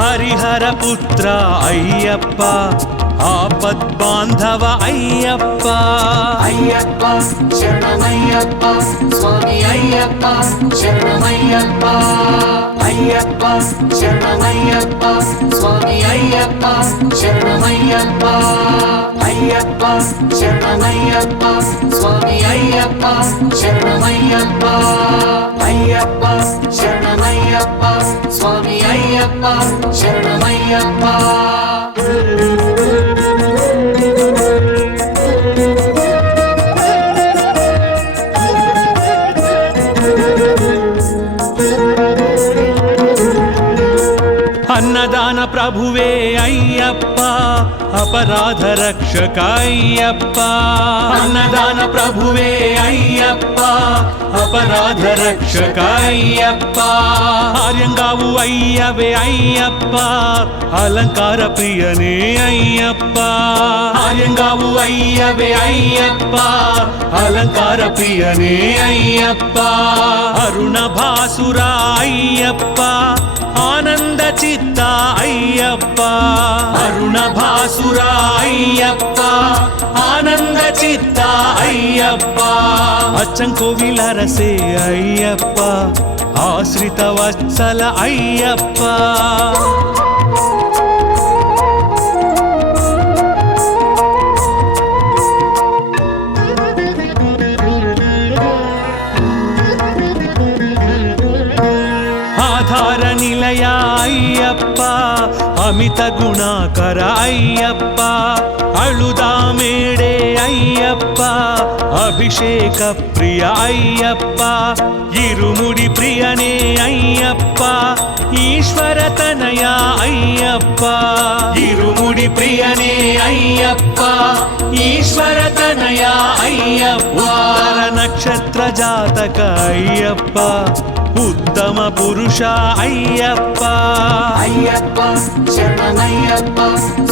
ಹರಿಹರ ಪುತ್ರ ಅಯ್ಯಪ್ಪ ಆಪದ್ಬಾಂಧವ ಅಯ್ಯಪ್ಪ ಅಯ್ಯಪ್ಪ ಶರಣಮಯ್ಯಪ್ಪ ಸ್ವಾಮಿ ಅಯ್ಯಪ್ಪ ಶರಣಮಯ್ಯಪ್ಪ ಅಯ್ಯಪ್ಪ ಶರಣಮಯ್ಯಪ್ಪ ಸ್ವಾಮಿ ಅಯ್ಯಪ್ಪ ಶರಣಮಯ್ಯಪ್ಪ ಅಯ್ಯಪ್ಪ ಶರಣಮಯ್ಯಪ್ಪ ಸ್ವಾಮಿ ಅಯ್ಯಪ್ಪ ಶರಣಮಯ್ಯಪ್ಪ ಅಯ್ಯಪ್ಪ ಶರಣಮಯ್ಯಪ್ಪ ಸ್ವಾಮಿ ಅಯ್ಯಪ್ಪ ಶರಣಮಯ್ಯಪ್ಪ ಅನ್ನದಾನ ಪ್ರಭುವೇ ಅಯ್ಯಪ್ಪ ಅಪರಾಧ ರಕ್ಷಕ ಅಯ್ಯಪ್ಪ ಅನ್ನದಾನ ಪ್ರಭುವೇ ಅಯ್ಯಪ್ಪ ಅಪರಾಧ ರಕ್ಷಕ ಅಯ್ಯಪ್ಪ ಆರ್ಯಂಗಾವು ಅಯ್ಯವೇ ಅಯ್ಯಪ್ಪ ಅಲಂಕಾರ ಪ್ರಿಯನೇ ಅಯ್ಯಪ್ಪ ಆರ್ಯಂಗಾವು ಅಯ್ಯವೇ ಅಯ್ಯಪ್ಪ ಅಲಂಕಾರ ಪ್ರಿಯನೇ ಅಯ್ಯಪ್ಪ ಅರುಣ ಭಾಸುರ ಅಯ್ಯಪ್ಪ ಆನಂದ ಚಿತ್ತ ಅಯ್ಯಪ್ಪ ಅರುಣ ಭಾಸುರ ಅಯ್ಯಪ್ಪ ಆನಂದ ಚಿತ್ತ ಅಯ್ಯಪ್ಪ ಅಚ್ಚಂಕೋವಿಲರಸೆ ಅಯ್ಯಪ್ಪ ಆಶ್ರಿತ ವತ್ಸಲ ಅಯ್ಯಪ್ಪ ಆಧಾರ ನಿಲಯ ಅಯ್ಯಪ್ಪ ಅಮಿತ ಗುಣಾಕರ ಅಯ್ಯಪ್ಪ ಅಳುದ ಮೇಡೆ ಅಯ್ಯಪ್ಪ ಅಭಿಷೇಕ ಪ್ರಿಯ ಅಯ್ಯಪ್ಪ ಇರುಮುಡಿ ಪ್ರಿಯನೇ ಅಯ್ಯಪ್ಪ ಈಶ್ವರ ತನಯ ಅಯ್ಯಪ್ಪ ಇರುಮುಡಿ ಪ್ರಿಯನೇ ಅಯ್ಯಪ್ಪ ಈಶ್ವರ ತನಯ ಅಯ್ಯಪ್ಪ ನಕ್ಷತ್ರ ಜಾತಕ ಅಯ್ಯಪ್ಪ ಉತ್ತಮ ಪುರುಷ ಅಯ್ಯಪ್ಪ ಅಯ್ಯಪ್ಪ ಶರಣಮಯ್ಯಪ್ಪ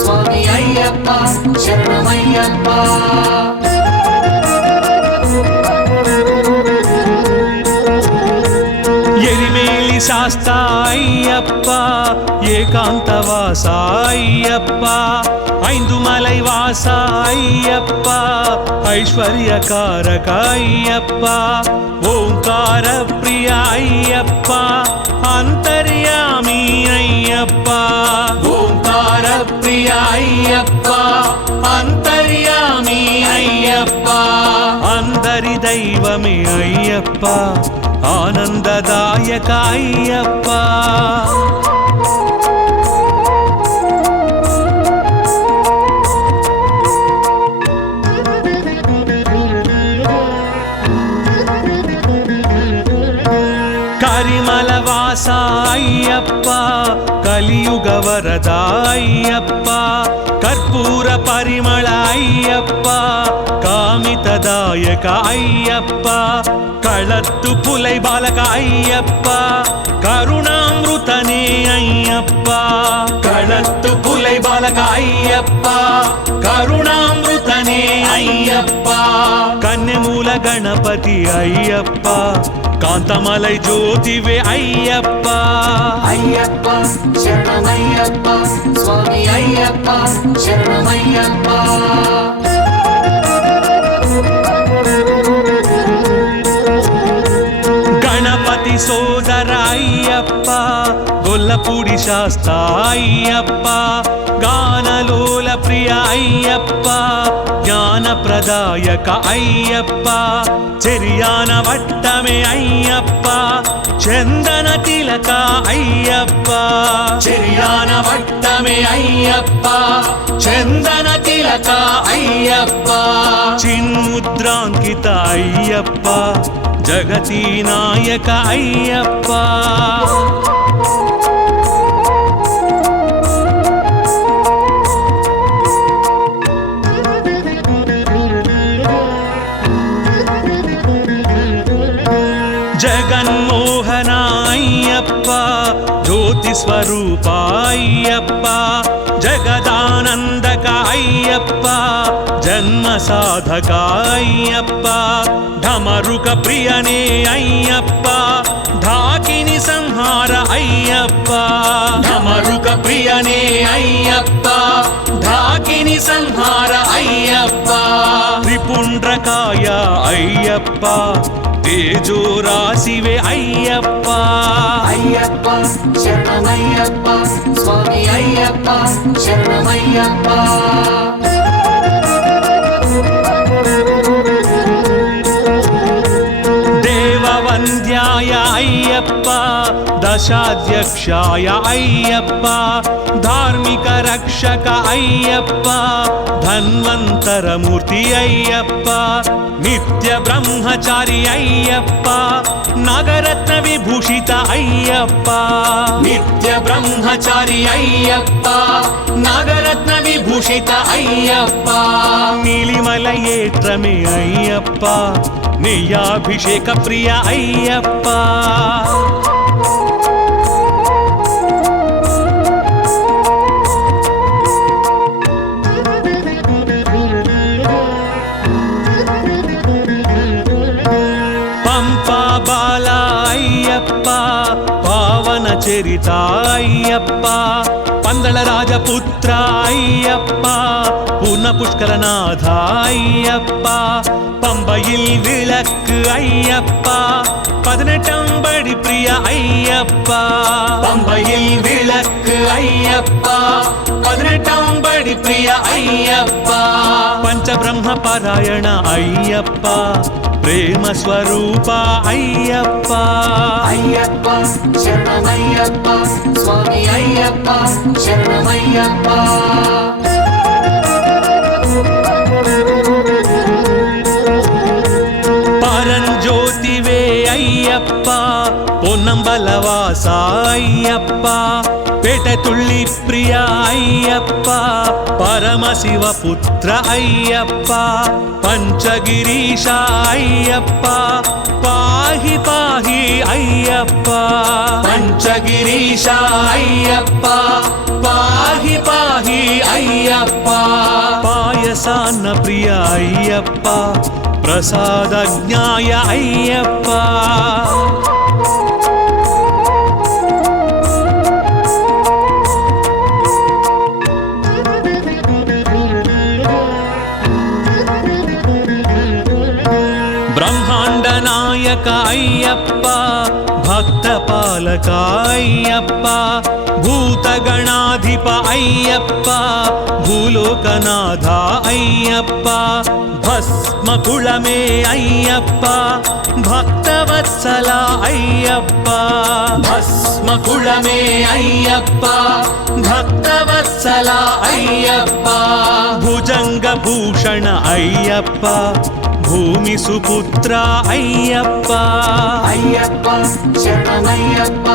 ಸ್ವಾಮಿ ಅಯ್ಯಪ್ಪ ಶರಣಮಯ್ಯಪ್ಪ ಎರಿಮೇಲಿ ಶಾಸ್ತ ಅಯ್ಯಪ್ಪ ஏகாந்தவாச ஐயப்பா ஐந்துமலை வாச ஐயப்பா ஐஸ்வர்யகாரக ஐயப்பா ஓங்கார பிரிய ஐயப்பா அந்தர்யாமி ஐயப்பா ஓங்கார பிரிய ஐயப்பா அந்தர்யாமி ஐயப்பா అందరి దైవమే అయ్యప్ప ఆనందదాయక అయ్యప్ప కరిమల వాస అయ్యప్ప కలియుగ వరద అయ్యప్ప కర్పూర పరిమళ అయ్యప్ప కామితదాయక అయ్యప్ప కళత్తు పులై బాలక అయ్యప్ప కరుణామృతనే అయ్యప్ప కళత్తు పులై బాలక అయ్యప్ప కరుణామృతనే అయ్యప్ప కన్యమూల గణపతి అయ్యప్ప కాంతమలై జ్యోతివే అయ్యప్ప అయ్యప్ప శరణమయ్యప్ప స్వామి అయ్యప్ప శరణమయ్యప్ప గణపతి సోదర అయ్యప్ప గొల్లపూడి శాస్త అయ్యప్ప గానలోల ప్రియ అయ్యప్ప జ్ఞానప్రదాయక అయ్యప్ప చెరియాన వట్టమే అయ్యప్ప చందన తిలక అయ్యప్ప చెరియాన వట్టమే అయ్యప్ప చందన తిలక అయ్యప్ప చిన్ముద్రాంకిత అయ్యప్ప జగతి నాయక అయ్యప్ప జగన్మోహన అయ్యప్ప జ్యోతి స్వరూప అయ్యప్ప జగదానందక అయ్యప్ప జన్మ సాధక అయ్యప్ప ఢమరుక ప్రియనే అయ్యప్ప ఢాకిని సంహార అయ్యప్ప ఢమరుక ప్రియనే అయ్యప్ప ఢాకిని సంహార అయ్యప్ప త్రిపుండ్రకాయ అయ్యప్ప తేజో రాశివే అయ్యప్ప అయ్యప్ప శరణమయ్యప్ప స్వామి అయ్యప్ప శరణమయ్యప్ప దేవవంద్యాయ అయ్యప్ప దశాధ్యక్షాయ అయ్యప్ప ధార్మిక రక్షక అయ్యప్ప ధన్వంతరమూర్తి అయ్యప్ప నిత్య బ్రహ్మచారి అయ్యప్ప నాగరత్న విభూషిత అయ్యప్ప నిత్య బ్రహ్మచారి అయ్యప్ప నాగరత్న విభూషిత అయ్యప్ప నీలిమల ఏట్రమే అయ్యప్ప నెయ్యాభిషేక ప్రియ అయ్యప్ప పంపా బాల అయ్యప్ప పావన చరిత అయ్యప్ప పందళ రాజపుత్ర అయ్యప్ప పూర్ణ పుష్కరనాథ అయ్యప్ప பம்பையில் விளக்கு ஐயப்பா 18 படி பிரிய ஐயப்பா பம்பையில் விளக்கு ஐயப்பா 18 படி பிரிய ஐயப்பா பஞ்சபிரம்ம பாராயண ஐயப்பா ప్రేమ స్వరూప అయ్యప్ప అయ్యప్ప శరణమయ్యప్ప స్వామి అయ్యప్ప శరణమయ్యప్ప పరంజ్యోతివే అయ్యప్ప పొన్నంబలవాస అయ్యప్ప పేటతుళ్ళి ప్రియ అయ్యప్ప పరమశివ పుత్ర అయ్యప్ప పంచగిరీశ అయ్యప్ప పాహి పాహి అయ్యప్ప పంచగిరీశ అయ్యప్ప పాహి పాహి అయ్యప్ప పాయసాన్న ప్రియ అయ్యప్ప ప్రసాదజ్ఞాయ అయ్యప్ప పాలక అయ్యప్ప భక్త పాలక అయ్యప్ప భూతగణాధిప అయ్యప్ప భూలోకనాథ అయ్యప్ప భస్మకుళమే అయ్యప్ప భక్తవత్సల అయ్యప్ప భస్మకుళమే అయ్యప్ప భక్తవత్సల అయ్యప్ప భుజంగ భూషణ అయ్యప్ప భూమి సుపుత్ర అయ్యప్ప అయ్యప్ప శరణమయ్యప్ప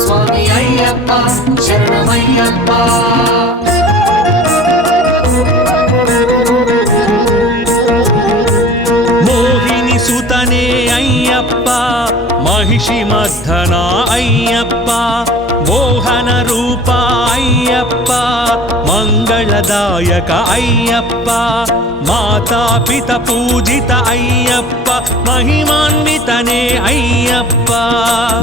స్వామి అయ్యప్ప శరణమయ్యప్ప మోహిని సుతనే అయ్యప్ప మహిషి మర్ధన అయ్యప్ప మోహన రూప అయ్యప్ప మంగళదాయక అయ్యప్ప మాతాపిత పూజిత అయ్యప్ప మహిమాన్వితనే అయ్యప్ప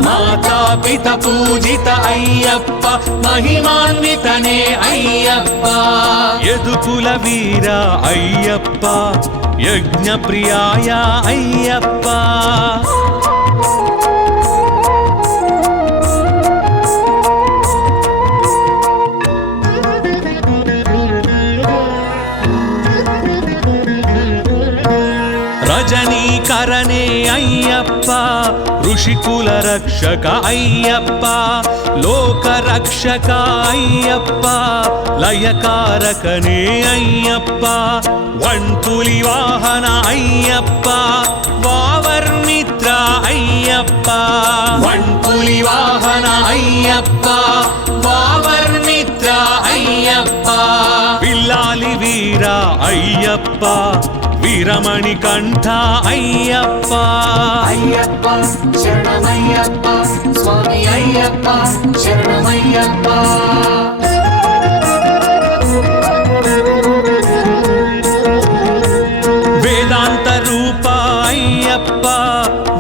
మాతాపిత పూజిత అయ్యప్ప మహిమాన్వితనే అయ్యప్ప యదుకుల వీర అయ్యప్ప యజ్ఞ ప్రియాయ అయ్యప్ప రజనీకరణే అయ్యప్ప ఋషికుల రక్షక అయ్యప్ప లోక రక్షక అయ్యప్ప లయకారకనే అయ్యప్ప వన్పులి వాహన అయ్యప్ప వావర్మిత్ర అయ్యప్ప వన్పులి వాహన అయ్యప్ప వావర్మిత్ర అయ్యప్ప పిల్లాలి వీర అయ్యప్ప వీరమణి కంఠ అయ్యప్ప అయ్యప్ప శరణమయ్యప్ప స్వామి అయ్యప్ప శరణమయ్యప్ప వేదాంత రూప అయ్యప్ప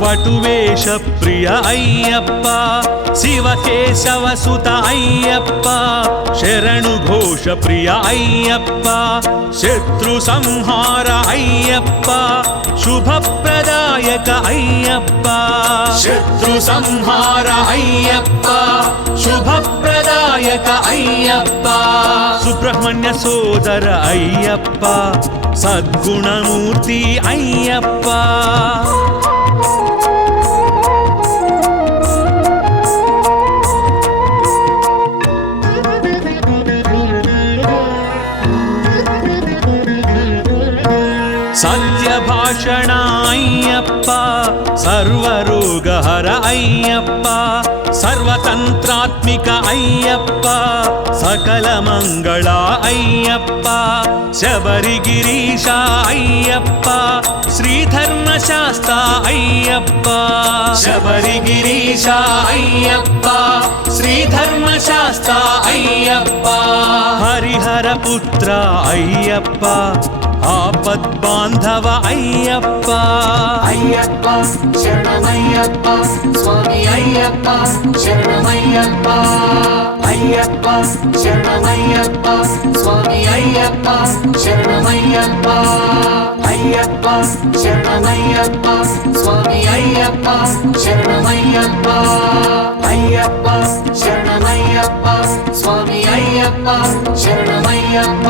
వటువేష ప్రియ అయ్యప్ప శివకేశవ సుత అయ్యప్ప శరణు ఘోష ప్రియ అయ్యప్ప శత్రు సంహార అయ్యప్ప శుభప్రదాయక అయ్యప్ప శత్రు సంహార అయ్యప్ప శుభప్రదాయక అయ్యప్ప సుబ్రహ్మణ్య సోదర అయ్యప్ప సద్గుణమూర్తి అయ్యప్ప సత్యభాషణ అయ్యప్ప సర్వరోగహర అయ్యప్ప సర్వతంత్రాత్మిక అయ్యప్ప సకల మంగళ అయ్యప్ప శబరిగిరీశ అయ్యప్ప శ్రీధర్మశాస్త్ర అయ్యప్ప శబరిగిరీశ అయ్యప్ప శ్రీధర్మశాస్త్ర అయ్యప్ప హరిహర పుత్ర అయ్యప్ప ఆపద్బాంధవ అయ్యప్ప అయ్యప్ప శరణమయ్యప్ప స్వామి అయ్యప్ప శరణమయ్యప్ప అయ్యప్ప శరణమయ్యప్ప స్వామి అయ్యప్ప శరణమయ్యప్ప అయ్యప్ప శరణమయ్యప్ప స్వామి అయ్యప్ప శరణమయ్యప్ప అయ్యప్ప శరణమయ్యప్ప స్వామి అయ్యప్ప శరణమయ్యప్ప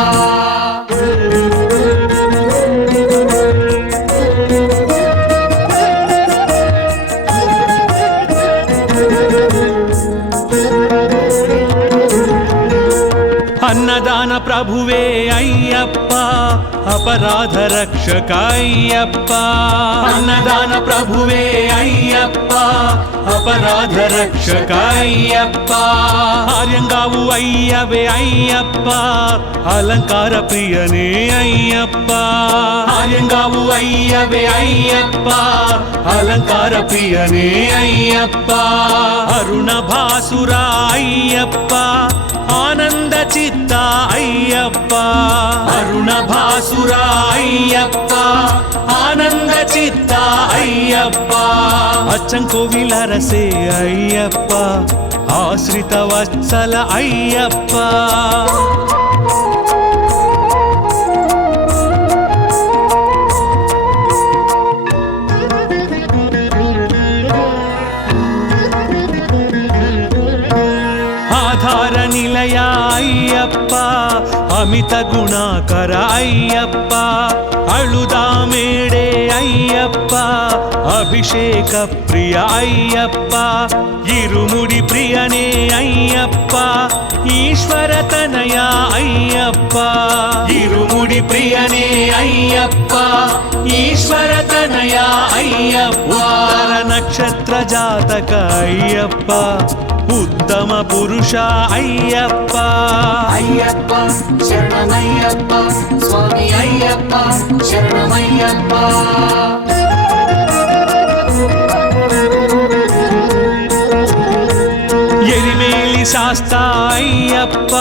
అన్నదాన ప్రభువే అయ్యప్ప అపరాధ రక్షక అయ్యప్ప అన్నదాన ప్రభువే అయ్యప్ప అపరాధ రక్షక అయ్యప్ప ఆర్యంగావు అయ్యవే అయ్యప్ప అలంకార ప్రియనే అయ్యప్ప ఆర్యంగావు అయ్యవే అయ్యప్ప అలంకార ప్రియనే అయ్యప్ప అరుణ భాసుర అయ్యప్ప ఆనంద చిత్త అయ్యప్ప అరుణ భాసుర అయ్యప్ప ఆనంద చిత్త అయ్యప్ప అచ్చంకోవిల రసే అయ్యప్ప ఆశ్రిత వత్సల అయ్యప్ప ಅಮಿತ ಗುಣಾಕರ ಅಯ್ಯಪ್ಪ ಅಳುದ ಮೇಡೆ ಅಯ್ಯಪ್ಪ ಅಭಿಷೇಕ ಪ್ರಿಯ ಅಯ್ಯಪ್ಪ ಇರುಮುಡಿ ಪ್ರಿಯನೇ ಅಯ್ಯಪ್ಪ ಈಶ್ವರ ತನಯ ಅಯ್ಯಪ್ಪ ಇರುಮುಡಿ ಪ್ರಿಯನೇ ಅಯ್ಯಪ್ಪ ಈಶ್ವರ ತನಯ ಅಯ್ಯಪ್ಪ ಉತ್ತರ ನಕ್ಷತ್ರ ಜಾತಕ ಅಯ್ಯಪ್ಪ ಉತ್ತಮ ಪುರುಷ ಅಯ್ಯಪ್ಪ ಅಯ್ಯಪ್ಪ ಶರಣಮಯ್ಯಪ್ಪ ಸ್ವಾಮಿ ಅಯ್ಯಪ್ಪ ಶರಣಮಯ್ಯಪ್ಪ ಎರಿಮೇಲಿ ಶಾಸ್ತ ಅಯ್ಯಪ್ಪ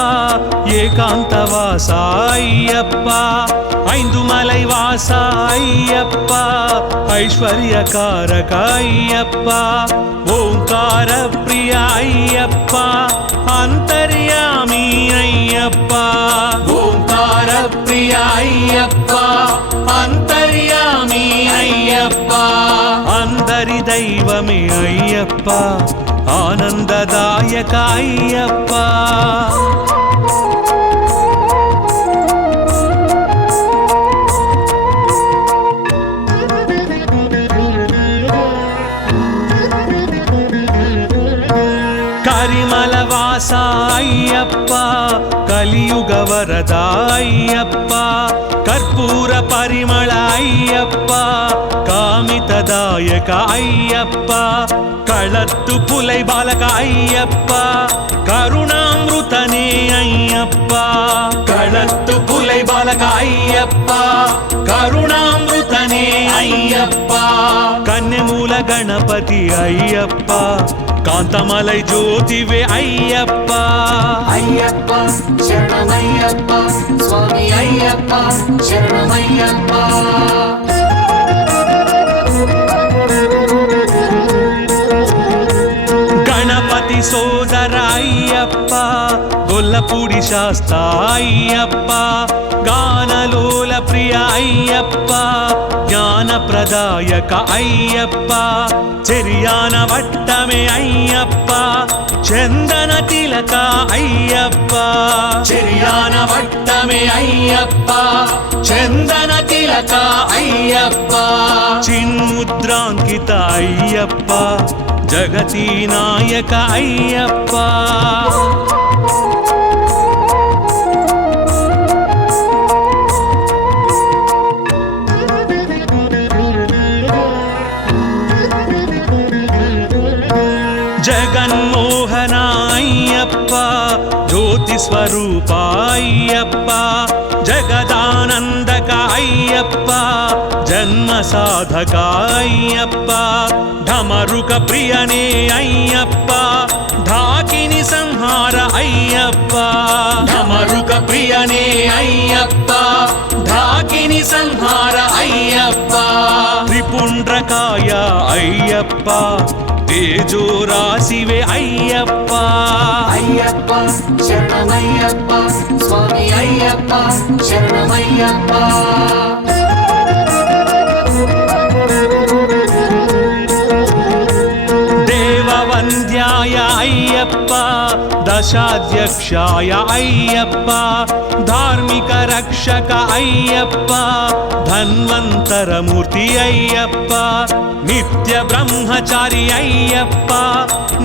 ಏಕಾಂತವಾಸ ಅಯ್ಯಪ್ಪ ಐದು ಮಲೈ ವಾಸ ಅಯ್ಯಪ್ಪ ಐಶ್ವರ್ಯಕಾರಕ ಅಯ್ಯಪ್ಪ ಓಂಕಾರ ಪ್ರಿಯ ಅಯ್ಯಪ್ಪ ಅಂತರ್ಯಾಮಿ ಅಯ್ಯಪ್ಪ ಓಂಕಾರ ಪ್ರಿಯ ಅಯ್ಯಪ್ಪ ಅಂತರ್ಯಾಮಿ ಅಯ್ಯಪ್ಪ ಅಂದರಿ ದೈವಮೇ ಅಯ್ಯಪ್ಪ ಆನಂದದಾಯಕ ಅಯ್ಯಪ್ಪ ಕರಿಮಲವಾಸ ಅಯ್ಯಪ್ಪ ಕಲಿಯುಗ ವರದ ಅಯ್ಯಪ್ಪ ಕರ್ಪೂರ ಪರಿಮಳ ಅಯ್ಯಪ್ಪ ಕಾಮಿತದಾಯಕ ಅಯ್ಯಪ್ಪ ಕಳತ್ತು ಪುಲೈ ಬಾಲಕ ಅಯ್ಯಪ್ಪ ಕರುಣಾಮೃತನೇ ಅಯ್ಯಪ್ಪ ಕಳತ್ತು ಪುಲೈ ಬಾಲಕ ಅಯ್ಯಪ್ಪ ಕರುಣಾಮೃತನೇ ಅಯ್ಯಪ್ಪ ಕನ್ಯಮೂಲ ಗಣಪತಿ ಅಯ್ಯಪ್ಪ ಕಾಂತಮಲೈ ಜ್ಯೋತಿವೆ ಅಯ್ಯಪ್ಪ ಅಯ್ಯಪ್ಪ ಶರಣಮಯ್ಯಪ್ಪ ಸ್ವಾಮಿ ಅಯ್ಯಪ್ಪ ಶರಣಮಯ್ಯಪ್ಪ ಗಣಪತಿ ಸೋದರ ಅಯ್ಯಪ್ಪ ಗೊಲ್ಲಪುಡಿ ಶಾಸ್ತ ಅಯ್ಯಪ್ಪ ಗಾನಲೋಲ ಪ್ರಿಯ ಅಯ್ಯಪ್ಪ ಜ್ಞಾನಪ್ರದಾಯಕ ಅಯ್ಯಪ್ಪ ಚೆರಿಯಾನ ವಟ್ಟಮೆ ಅಯ್ಯಪ್ಪ ಚಂದನ ತಿಲಕ ಅಯ್ಯಪ್ಪ ಚೆರಿಯಾನ ವಟ್ಟಮೆ ಅಯ್ಯಪ್ಪ ಚಂದನ ತಿಲಕ ಅಯ್ಯಪ್ಪ ಚಿನ್ಮುದ್ರಾಂಕಿತ ಅಯ್ಯಪ್ಪ ಜಗತಿ ನಾಯಕ ಅಯ್ಯಪ್ಪ ಜಗನ್ಮೋಹನ ಅಯ್ಯಪ್ಪ ಜ್ಯೋತಿ ಸ್ವರೂಪ ಅಯ್ಯಪ್ಪ ಜಗದಾನಂದಕ ಅಯ್ಯಪ್ಪ ಜನ್ಮ ಸಾಧಕ ಅಯ್ಯಪ್ಪ ಢಮರುಕ ಪ್ರಿಯನೇ ಅಯ್ಯಪ್ಪ ಢಾಕಿನಿ ಸಂಹಾರ ಅಯ್ಯಪ್ಪ ಢಮರುಕ ಪ್ರಿಯನೇ ಅಯ್ಯಪ್ಪ ಢಾಕಿನಿ ಸಂಹಾರ ಅಯ್ಯಪ್ಪ ತ್ರಿಪುಂಡ್ರಕಾಯ ಅಯ್ಯಪ್ಪ ತೇಜೋ ರಾಶಿವೆ ಅಯ್ಯಪ್ಪ ಅಯ್ಯಪ್ಪ ಶರಣಮಯ್ಯಪ್ಪ ಸ್ವಾಮಿ ಅಯ್ಯಪ್ಪ ಶರಣಮಯ್ಯಪ್ಪ ದೇವವಂದ್ಯಾಯ ಅಯ್ಯಪ್ಪ ದಶಾಧ್ಯಕ್ಷಾಯ ಅಯ್ಯಪ್ಪ ಧಾರ್ಮಿಕ ರಕ್ಷಕ ಅಯ್ಯಪ್ಪ ಧನ್ವಂತರ ಮೂರ್ತಿ ಅಯ್ಯಪ್ಪ ನಿತ್ಯ ಬ್ರಹ್ಮಚಾರಿ ಅಯ್ಯಪ್ಪ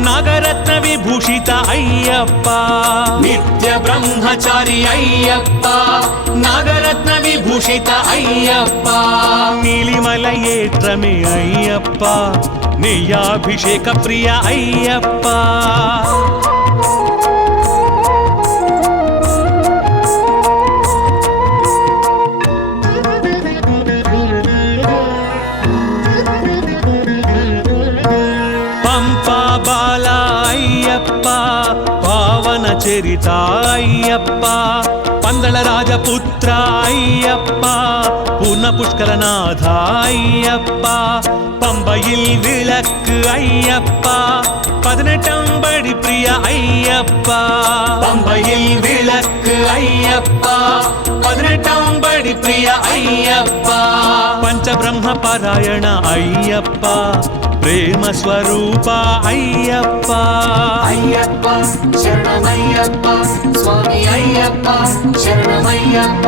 ನಾಗರತ್ನ ವಿಭೂಷಿತ ಅಯ್ಯಪ್ಪ ನಿತ್ಯ ಬ್ರಹ್ಮಚಾರಿ ಅಯ್ಯಪ್ಪ ನಾಗರತ್ನ ವಿಭೂಷಿತ ಅಯ್ಯಪ್ಪ ನೀಲಿಮಲಯೇತ್ರಮೆ ಅಯ್ಯಪ್ಪ ನೆಯ್ಯಾಭಿಷೇಕ ಪ್ರಿಯ ಅಯ್ಯಪ್ಪ ಪಂಪಾ ಬಾಲ ಅಯ್ಯಪ್ಪ ಪಾವನ ಚರಿತ ಅಯ್ಯಪ್ಪ ಪಂದಳ ರಾಜಪುತ್ರ ಅಯ್ಯಪ್ಪ ಪೂರ್ಣ ಪುಷ್ಕರನಾಥ ಅಯ್ಯಪ್ಪ பம்பையில் விளக்கு ஐயப்பா 18 படி பிரிய ஐயப்பா பம்பையில் விளக்கு ஐயப்பா 18 படி பிரிய ஐயப்பா பஞ்சபிரம்ம பாராயண ஐயப்பா ప్రేమ స్వరూప అయ్యప్ప అయ్యప్ప శరణమయ్యప్ప స్వామి అయ్యప్ప శరణమయ్యప్ప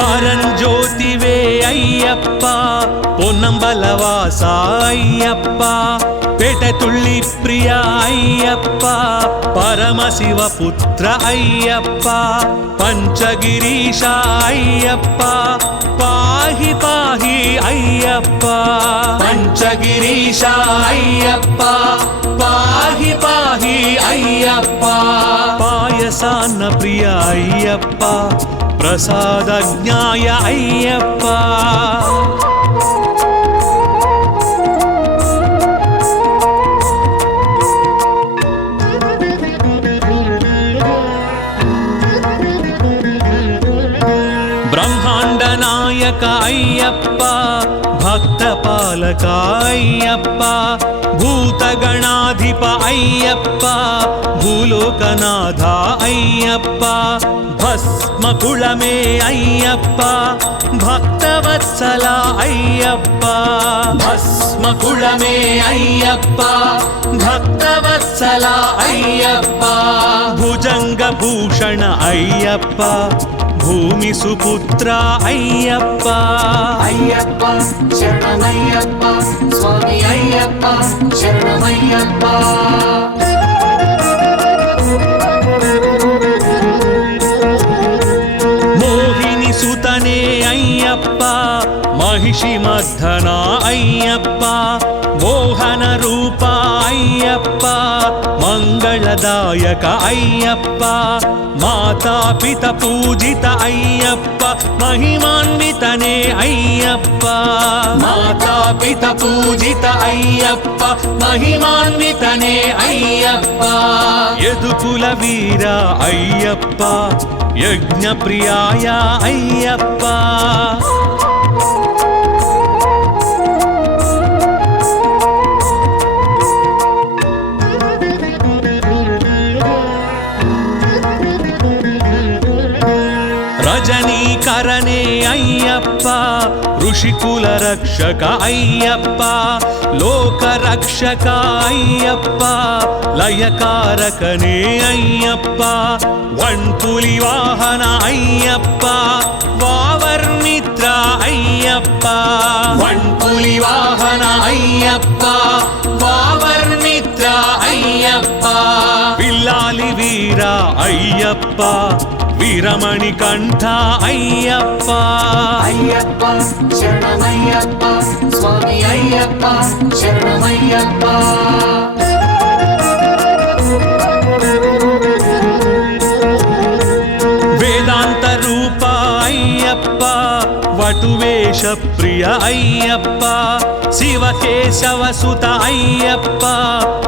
పరంజ్యోతివే అయ్యప్ప పొన్నంబలవాస అయ్యప్ప పేటతుళ్ళి ప్రియ అయ్యప్ప పరమశివ పుత్ర అయ్యప్ప పంచగిరీశ అయ్యప్ప పాహి పాహి అయ్యప్ప పంచగిరీశ అయ్యప్ప పాహి పాహి అయ్యప్ప పాయసాన్న ప్రియ అయ్యప్ప ప్రసాదజ్ఞాయ అయ్యప్ప బ్రహ్మాండ నాయక అయ్యప్ప భక్త పాలక అయ్యప్ప భూతగణాధిప అయ్యప్ప భూలోకనాథ అయ్యప్ప భస్మకుళమే అయ్యప్ప భక్తవత్సల అయ్యప్ప భస్మకుళమే అయ్యప్ప భక్తవత్సల అయ్యప్ప భుజంగ భూషణ అయ్యప్ప భూమి సుపుత్ర అయ్యప్ప అయ్యప్ప శరణమయ్యప్ప స్వామి అయ్యప్ప శరణమయ్యప్ప మోహిని సుతనే అయ్యప్ప మహిషి మర్ధన అయ్యప్ప మోహన రూప అయ్యప్ప మంగళదాయక అయ్యప్ప మాతాపిత పూజిత అయ్యప్ప మహిమాన్వితనే అయ్యప్ప మాతాపిత పూజిత అయ్యప్ప మహిమాన్వితనే అయ్యప్ప యదుకుల వీర అయ్యప్ప యజ్ఞప్రియాయ అయ్యప్ప రజనీకరణే అయ్యప్ప ఋషికుల రక్షక అయ్యప్ప లోక రక్షక అయ్యప్ప లయకారకనే అయ్యప్ప వణ్పులి వాహన అయ్యప్ప వావర్మిత్ర అయ్యప్ప వణ్పులి వాహన అయ్యప్ప వావర్మిత్ర అయ్యప్ప పిల్లాలి వీర అయ్యప్ప వీరమణి కంఠ అయ్యప్ప అయ్యప్ప శరణమయ్యప్ప స్వామి అయ్యప్ప శరణమయ్యప్ప వేదాంత రూప అయ్యప్ప వటువేష ప్రియ అయ్యప్ప శివకేశవ సుత అయ్యప్ప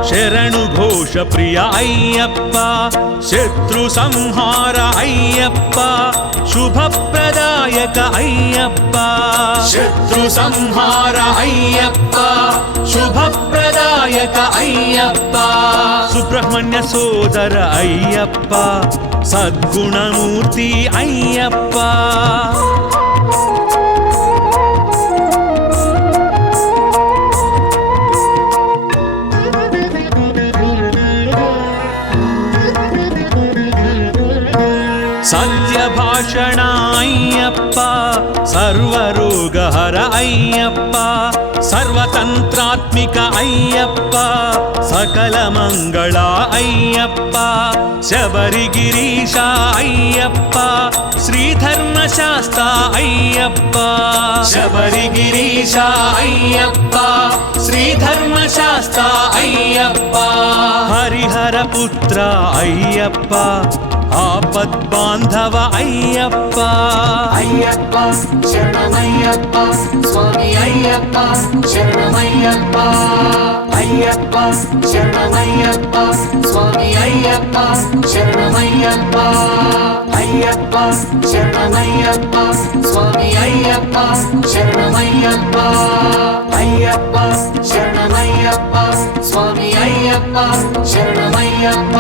శరణు ఘోష ప్రియ అయ్యప్ప శత్రు సంహార అయ్యప్ప శుభప్రదాయక అయ్యప్ప శత్రు సంహార అయ్యప్ప శుభప్రదాయక అయ్యప్ప సుబ్రహ్మణ్య సోదర అయ్యప్ప సద్గుణమూర్తి అయ్యప్ప సత్యభాషణ అయ్యప్ప సర్వరోగహర అయ్యప్ప సర్వతంత్రాత్మిక అయ్యప్ప సకల మంగళ అయ్యప్ప శబరిగిరీశ అయ్యప్ప శ్రీధర్మశాస్త అయ్యప్ప శబరిగిరీశ అయ్యప్ప శ్రీధర్మశాస్త అయ్యప్ప హరిహర పుత్ర అయ్యప్ప ఆపద్బాంధవ అయ్యప్ప అయ్యప్ప శరణమయ్యప్ప స్వామి అయ్యప్ప శరణమయ్యప్ప అయ్యప్ప శరణమయ్యప్ప స్వామి అయ్యప్ప శరణమయ్యప్ప అయ్యప్ప శరణమయ్యప్ప స్వామి అయ్యప్ప శరణమయ్యప్ప అయ్యప్ప శరణమయ్యప్ప స్వామి అయ్యప్ప శరణమయ్యప్ప